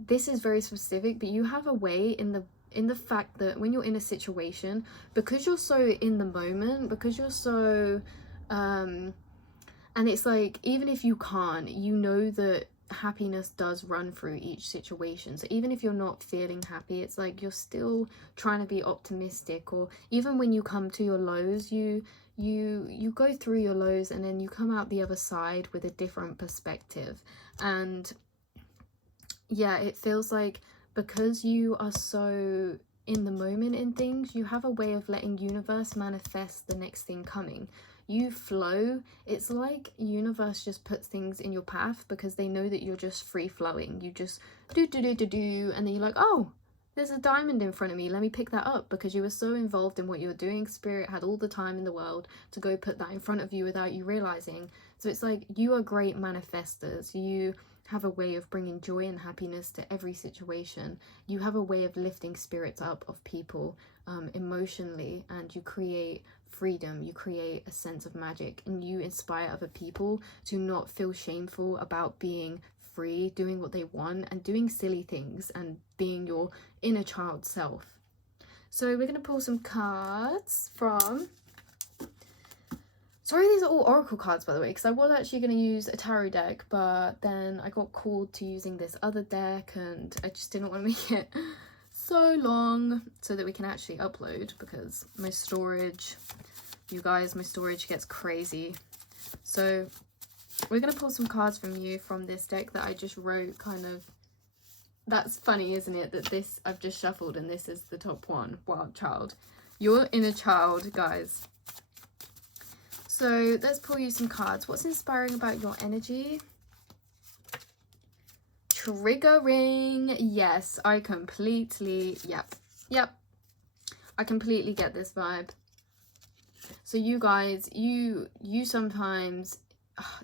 This is very specific, but you have a way in the fact that when you're in a situation, because you're so in the moment, because you're so and it's like, even if you can't, you know that happiness does run through each situation. So even if you're not feeling happy, it's like you're still trying to be optimistic. Or even when you come to your lows, you go through your lows and then you come out the other side with a different perspective. And yeah, it feels like because you are so in the moment in things, you have a way of letting universe manifest the next thing coming. You flow. It's like universe just puts things in your path because they know that you're just free flowing. You just do, and then you're like, oh, there's a diamond in front of me, let me pick that up, because you were so involved in what you were doing. Spirit had all the time in the world to go put that in front of you without you realizing. So it's like, you are great manifestors. You have a way of bringing joy and happiness to every situation. You have a way of lifting spirits up of people emotionally, and you create freedom, you create a sense of magic, and you inspire other people to not feel shameful about being free, doing what they want, and doing silly things, and being your inner child self. So we're going to pull some cards from... Sorry, these are all oracle cards, by the way, because I was actually going to use a tarot deck, but then I got called to using this other deck, and I just didn't want to make it so long so that we can actually upload, because my storage, you guys, my storage gets crazy. So we're going to pull some cards from you from this deck that I just wrote, kind of. That's funny, isn't it, that this I've just shuffled and this is the top one. Wild child. Your inner child, guys. So let's pull you some cards. What's inspiring about your energy? Triggering. Yes, I completely, yep. I completely get this vibe. So you guys, you sometimes,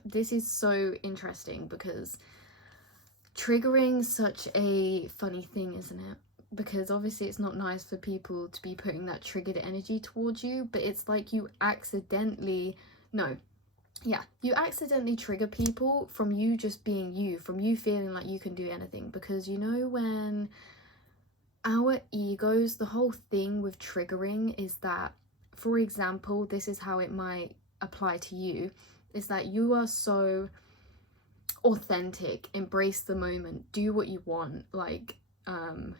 this is so interesting, because triggering such a funny thing, isn't it? Because obviously it's not nice for people to be putting that triggered energy towards you, but it's like you accidentally trigger people from you just being you, from you feeling like you can do anything. Because you know, when our egos, the whole thing with triggering is that, for example, this is how it might apply to you, is that you are so authentic, embrace the moment, do what you want, like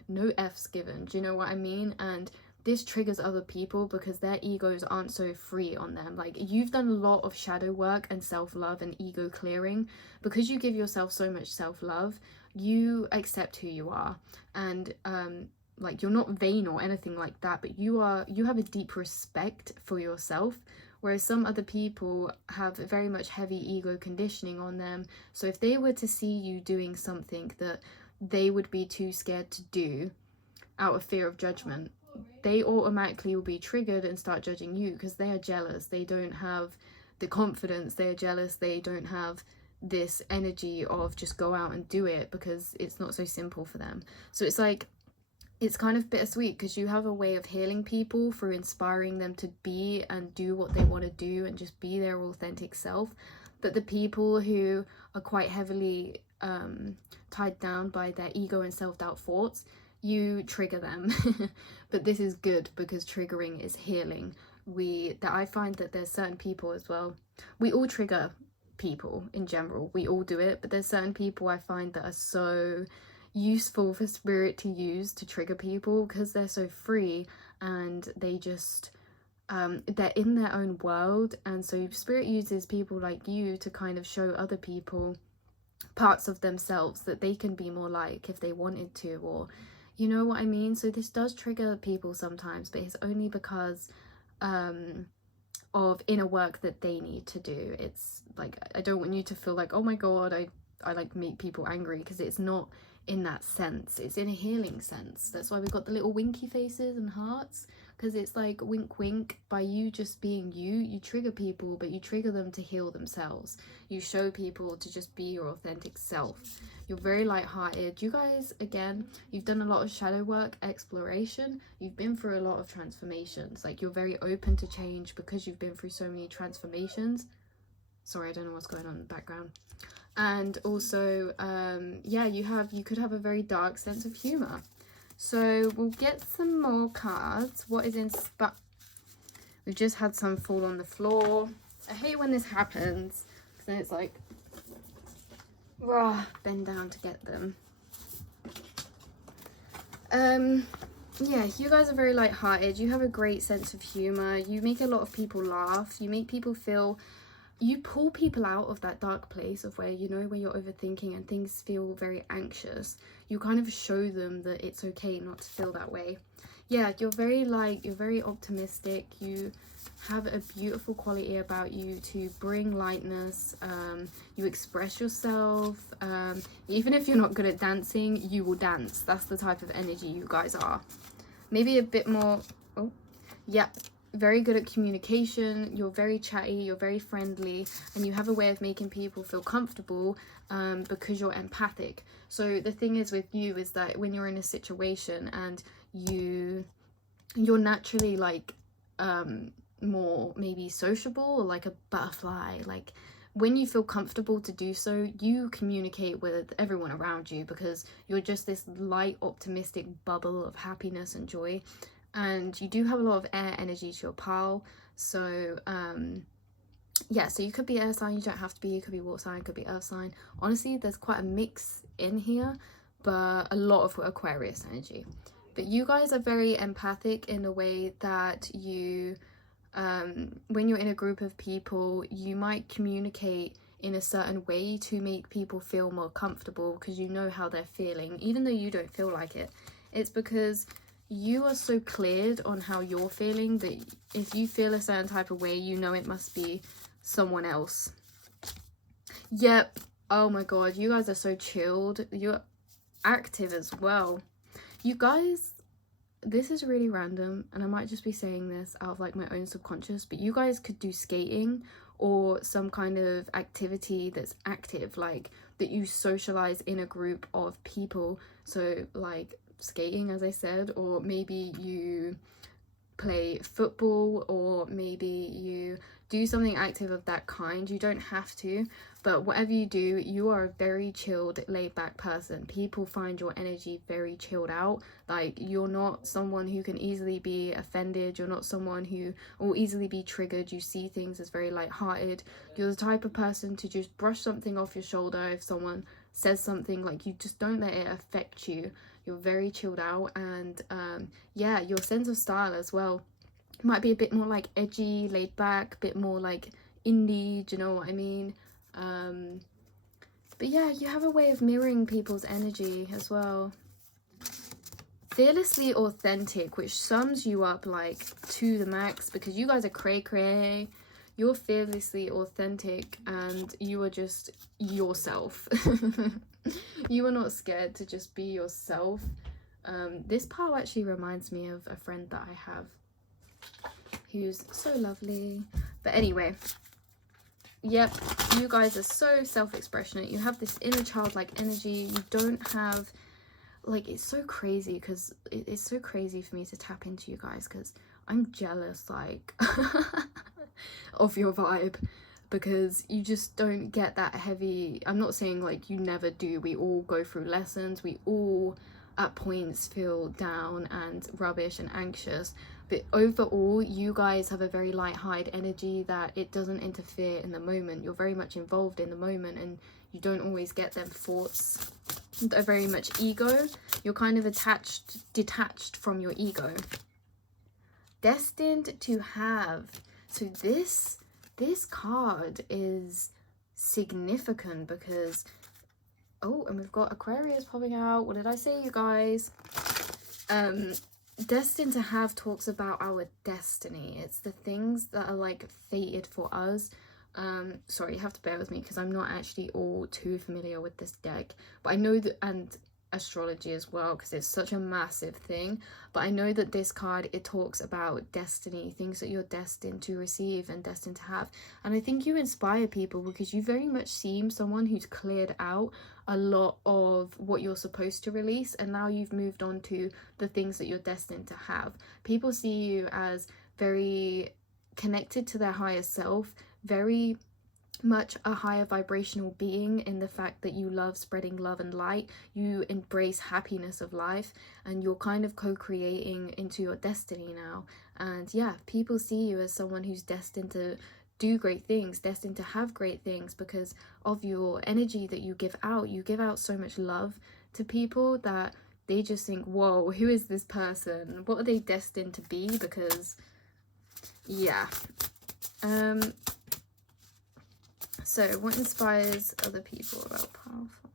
no F's given, do you know what I mean? And this triggers other people because their egos aren't so free on them. Like, you've done a lot of shadow work and self-love and ego clearing. Because you give yourself so much self-love, you accept who you are, and like, you're not vain or anything like that, but you have a deep respect for yourself. Whereas some other people have very much heavy ego conditioning on them. So if they were to see you doing something that they would be too scared to do out of fear of judgment, they automatically will be triggered and start judging you, because they are jealous. They don't have the confidence. They are jealous. They don't have this energy of just go out and do it, because it's not so simple for them. So it's like, it's kind of bittersweet because you have a way of healing people through inspiring them to be and do what they want to do and just be their authentic self. But the people who are quite heavily tied down by their ego and self-doubt thoughts, you trigger them. But this is good because triggering is healing. I find that there's certain people as well. We all trigger people in general. We all do it, but there's certain people I find that are so useful for spirit to use to trigger people because they're so free and they just they're in their own world, and so spirit uses people like you to kind of show other people parts of themselves that they can be more like if they wanted to, or you know what I mean. So this does trigger people sometimes, but it's only because of inner work that they need to do. It's like, I don't want you to feel like, oh my god, I like make people angry, because it's not in that sense. It's in a healing sense. That's why we've got the little winky faces and hearts, because it's like wink wink. By you just being you trigger people, but you trigger them to heal themselves. You show people to just be your authentic self. You're very light-hearted. You guys, again, you've done a lot of shadow work, exploration. You've been through a lot of transformations. Like, you're very open to change because you've been through so many transformations. Sorry, I don't know what's going on in the background. And also, yeah, you could have a very dark sense of humor. So we'll get some more cards. What is we've just had some fall on the floor. I hate when this happens, because then it's like, rah, bend down to get them. Yeah, you guys are very light-hearted. You have a great sense of humor. You make a lot of people laugh. You make people feel, you pull people out of that dark place of where, you know, where you're overthinking and things feel very anxious. You kind of show them that it's okay not to feel that way. Yeah, you're very optimistic. You have a beautiful quality about you to bring lightness. You express yourself. Even if you're not good at dancing, you will dance. That's the type of energy you guys are. Maybe a bit more, oh, yeah. Very good at communication. You're very chatty, you're very friendly, and you have a way of making people feel comfortable because you're empathic. So the thing is with you is that when you're in a situation and you're naturally like more maybe sociable, or like a butterfly, like when you feel comfortable to do so, you communicate with everyone around you because you're just this light, optimistic bubble of happiness and joy. And you do have a lot of air energy to your pile. So yeah, so you could be air sign, you don't have to be. You could be water sign, could be earth sign. Honestly, there's quite a mix in here, but a lot of Aquarius energy. But you guys are very empathic in a way that you when you're in a group of people, you might communicate in a certain way to make people feel more comfortable because you know how they're feeling, even though you don't feel like it. It's because you are so cleared on how you're feeling that if you feel a certain type of way, you know it must be someone else. Yep. Oh my god, you guys are so chilled. You're active as well. You guys, this is really random, and I might just be saying this out of like my own subconscious, but you guys could do skating or some kind of activity that's active, like that you socialize in a group of people. So like skating, as I said, or maybe you play football, or maybe you do something active of that kind. You don't have to, but whatever you do, you are a very chilled, laid back person. People find your energy very chilled out. Like, you're not someone who can easily be offended. You're not someone who will easily be triggered. You see things as very light-hearted. You're the type of person to just brush something off your shoulder if someone says something. Like, you just don't let it affect you. You're very chilled out, and yeah, your sense of style as well might be a bit more like edgy, laid back, a bit more like indie, do you know what I mean? But yeah, you have a way of mirroring people's energy as well. Fearlessly authentic, which sums you up like to the max, because you guys are cray cray. You're fearlessly authentic and you are just yourself. You are not scared to just be yourself. This pile actually reminds me of a friend that I have who's so lovely. But anyway, yep, you guys are so self-expressionate. You have this inner childlike energy. You don't have like, it's so crazy because it's so crazy for me to tap into you guys, because I'm jealous, like, of your vibe, because you just don't get that heavy. I'm not saying like you never do, we all go through lessons, we all at points feel down and rubbish and anxious, but overall you guys have a very light-hearted energy that it doesn't interfere in the moment. You're very much involved in the moment, and you don't always get them thoughts that are very much ego. You're kind of detached from your ego. Destined to have. So this card is significant because, oh, and we've got Aquarius popping out. What did I say, you guys? Destined to have talks about our destiny. It's the things that are like fated for us. Sorry, you have to bear with me because I'm not actually all too familiar with this deck, but I know that, and astrology as well, because it's such a massive thing, but I know that this card, it talks about destiny, things that you're destined to receive and destined to have. And I think you inspire people because you very much seem someone who's cleared out a lot of what you're supposed to release, and now you've moved on to the things that you're destined to have. People see you as very connected to their higher self, very much a higher vibrational being, in the fact that you love spreading love and light, you embrace happiness of life, and you're kind of co-creating into your destiny now. And yeah, people see you as someone who's destined to do great things, destined to have great things, because of your energy that you give out. You give out so much love to people that they just think, whoa, who is this person? What are they destined to be? Because yeah. So what inspires other people about powerful?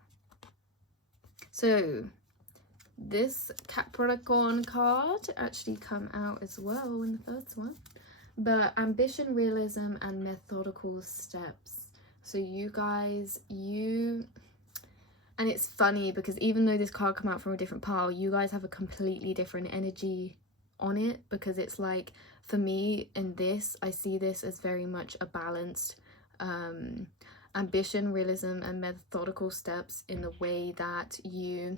So this Capricorn card actually come out as well in the first one, but ambition, realism, and methodical steps. So you guys, and it's funny because even though this card come out from a different pile, you guys have a completely different energy on it, because it's like, for me in this, I see this as very much a balanced ambition, realism, and methodical steps, in the way that you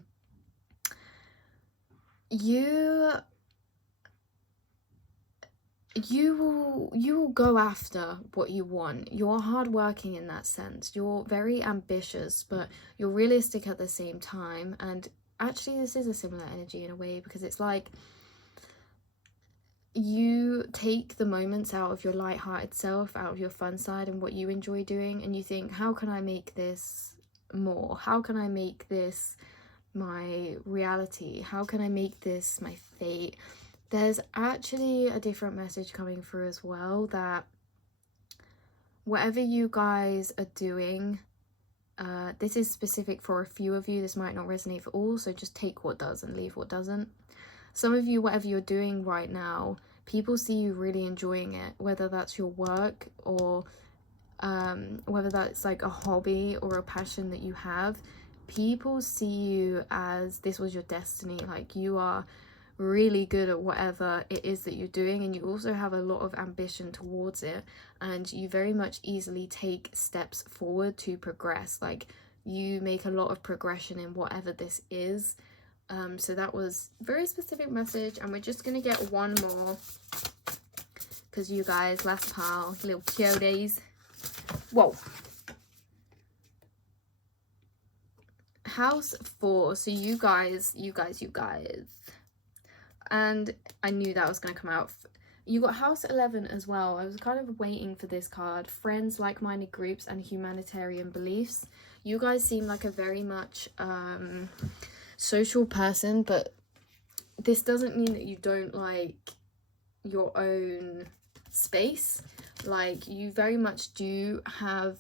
will go after what you want. You're hardworking in that sense. You're very ambitious, but you're realistic at the same time. And actually this is a similar energy in a way, because it's like you take the moments out of your light-hearted self, out of your fun side and what you enjoy doing, and you think, how can I make this more? How can I make this my reality? How can I make this my fate? There's actually a different message coming through as well, that whatever you guys are doing, this is specific for a few of you, this might not resonate for all, so just take what does and leave what doesn't. Some of you, whatever you're doing right now, people see you really enjoying it, whether that's your work or whether that's like a hobby or a passion that you have. People see you as this was your destiny, like you are really good at whatever it is that you're doing, and you also have a lot of ambition towards it, and you very much easily take steps forward to progress. Like you make a lot of progression in whatever this is. So that was a very specific message, and we're just gonna get one more because you guys, last pile, little cuties. Whoa. House 4. So you guys, and I knew that was gonna come out. You got House 11 as well. I was kind of waiting for this card. Friends, like-minded groups, and humanitarian beliefs. You guys seem like a very much social person, but this doesn't mean that you don't like your own space. Like you very much do have,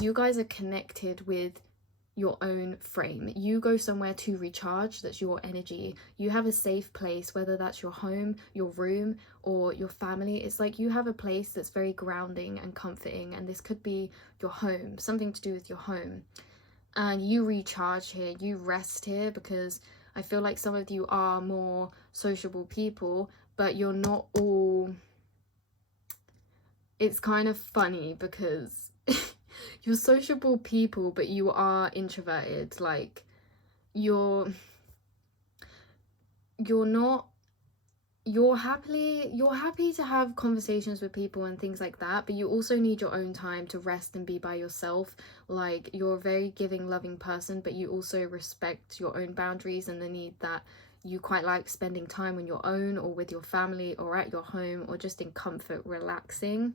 you guys are connected with your own frame. You go somewhere to recharge, that's your energy. You have a safe place, whether that's your home, your room, or your family. It's like you have a place that's very grounding and comforting, and this could be your home, something to do with your home. And you recharge here, you rest here, because I feel like some of you are more sociable people, but you're not all. It's kind of funny because you're sociable people, but you are introverted. Like you're not, you're happy to have conversations with people and things like that, but you also need your own time to rest and be by yourself. Like, you're a very giving, loving person, but you also respect your own boundaries and the need that you quite like spending time on your own or with your family or at your home or just in comfort relaxing.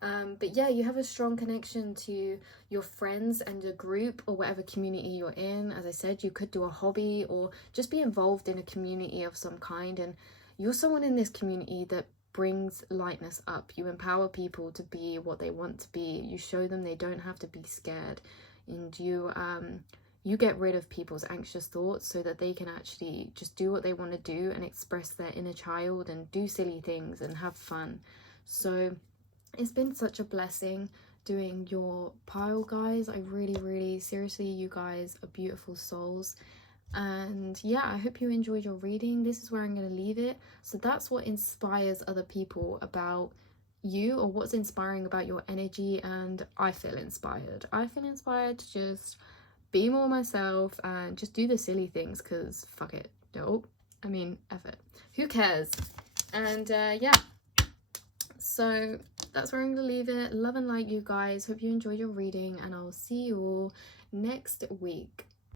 But yeah, you have a strong connection to your friends and a group or whatever community you're in. As I said, you could do a hobby or just be involved in a community of some kind, and you're someone in this community that brings lightness up. You empower people to be what they want to be. You show them they don't have to be scared, and you get rid of people's anxious thoughts so that they can actually just do what they want to do and express their inner child and do silly things and have fun. So it's been such a blessing doing your pile, guys. I really, seriously, you guys are beautiful souls. And yeah, I hope you enjoyed your reading. This is where I'm going to leave it. So that's what inspires other people about you, or what's inspiring about your energy. And I feel inspired. I feel inspired to just be more myself and just do the silly things, because fuck it. No, I mean, F it. Who cares? And yeah, so that's where I'm gonna leave it. Love and light, you guys. Hope you enjoyed your reading, and I'll see you all next week.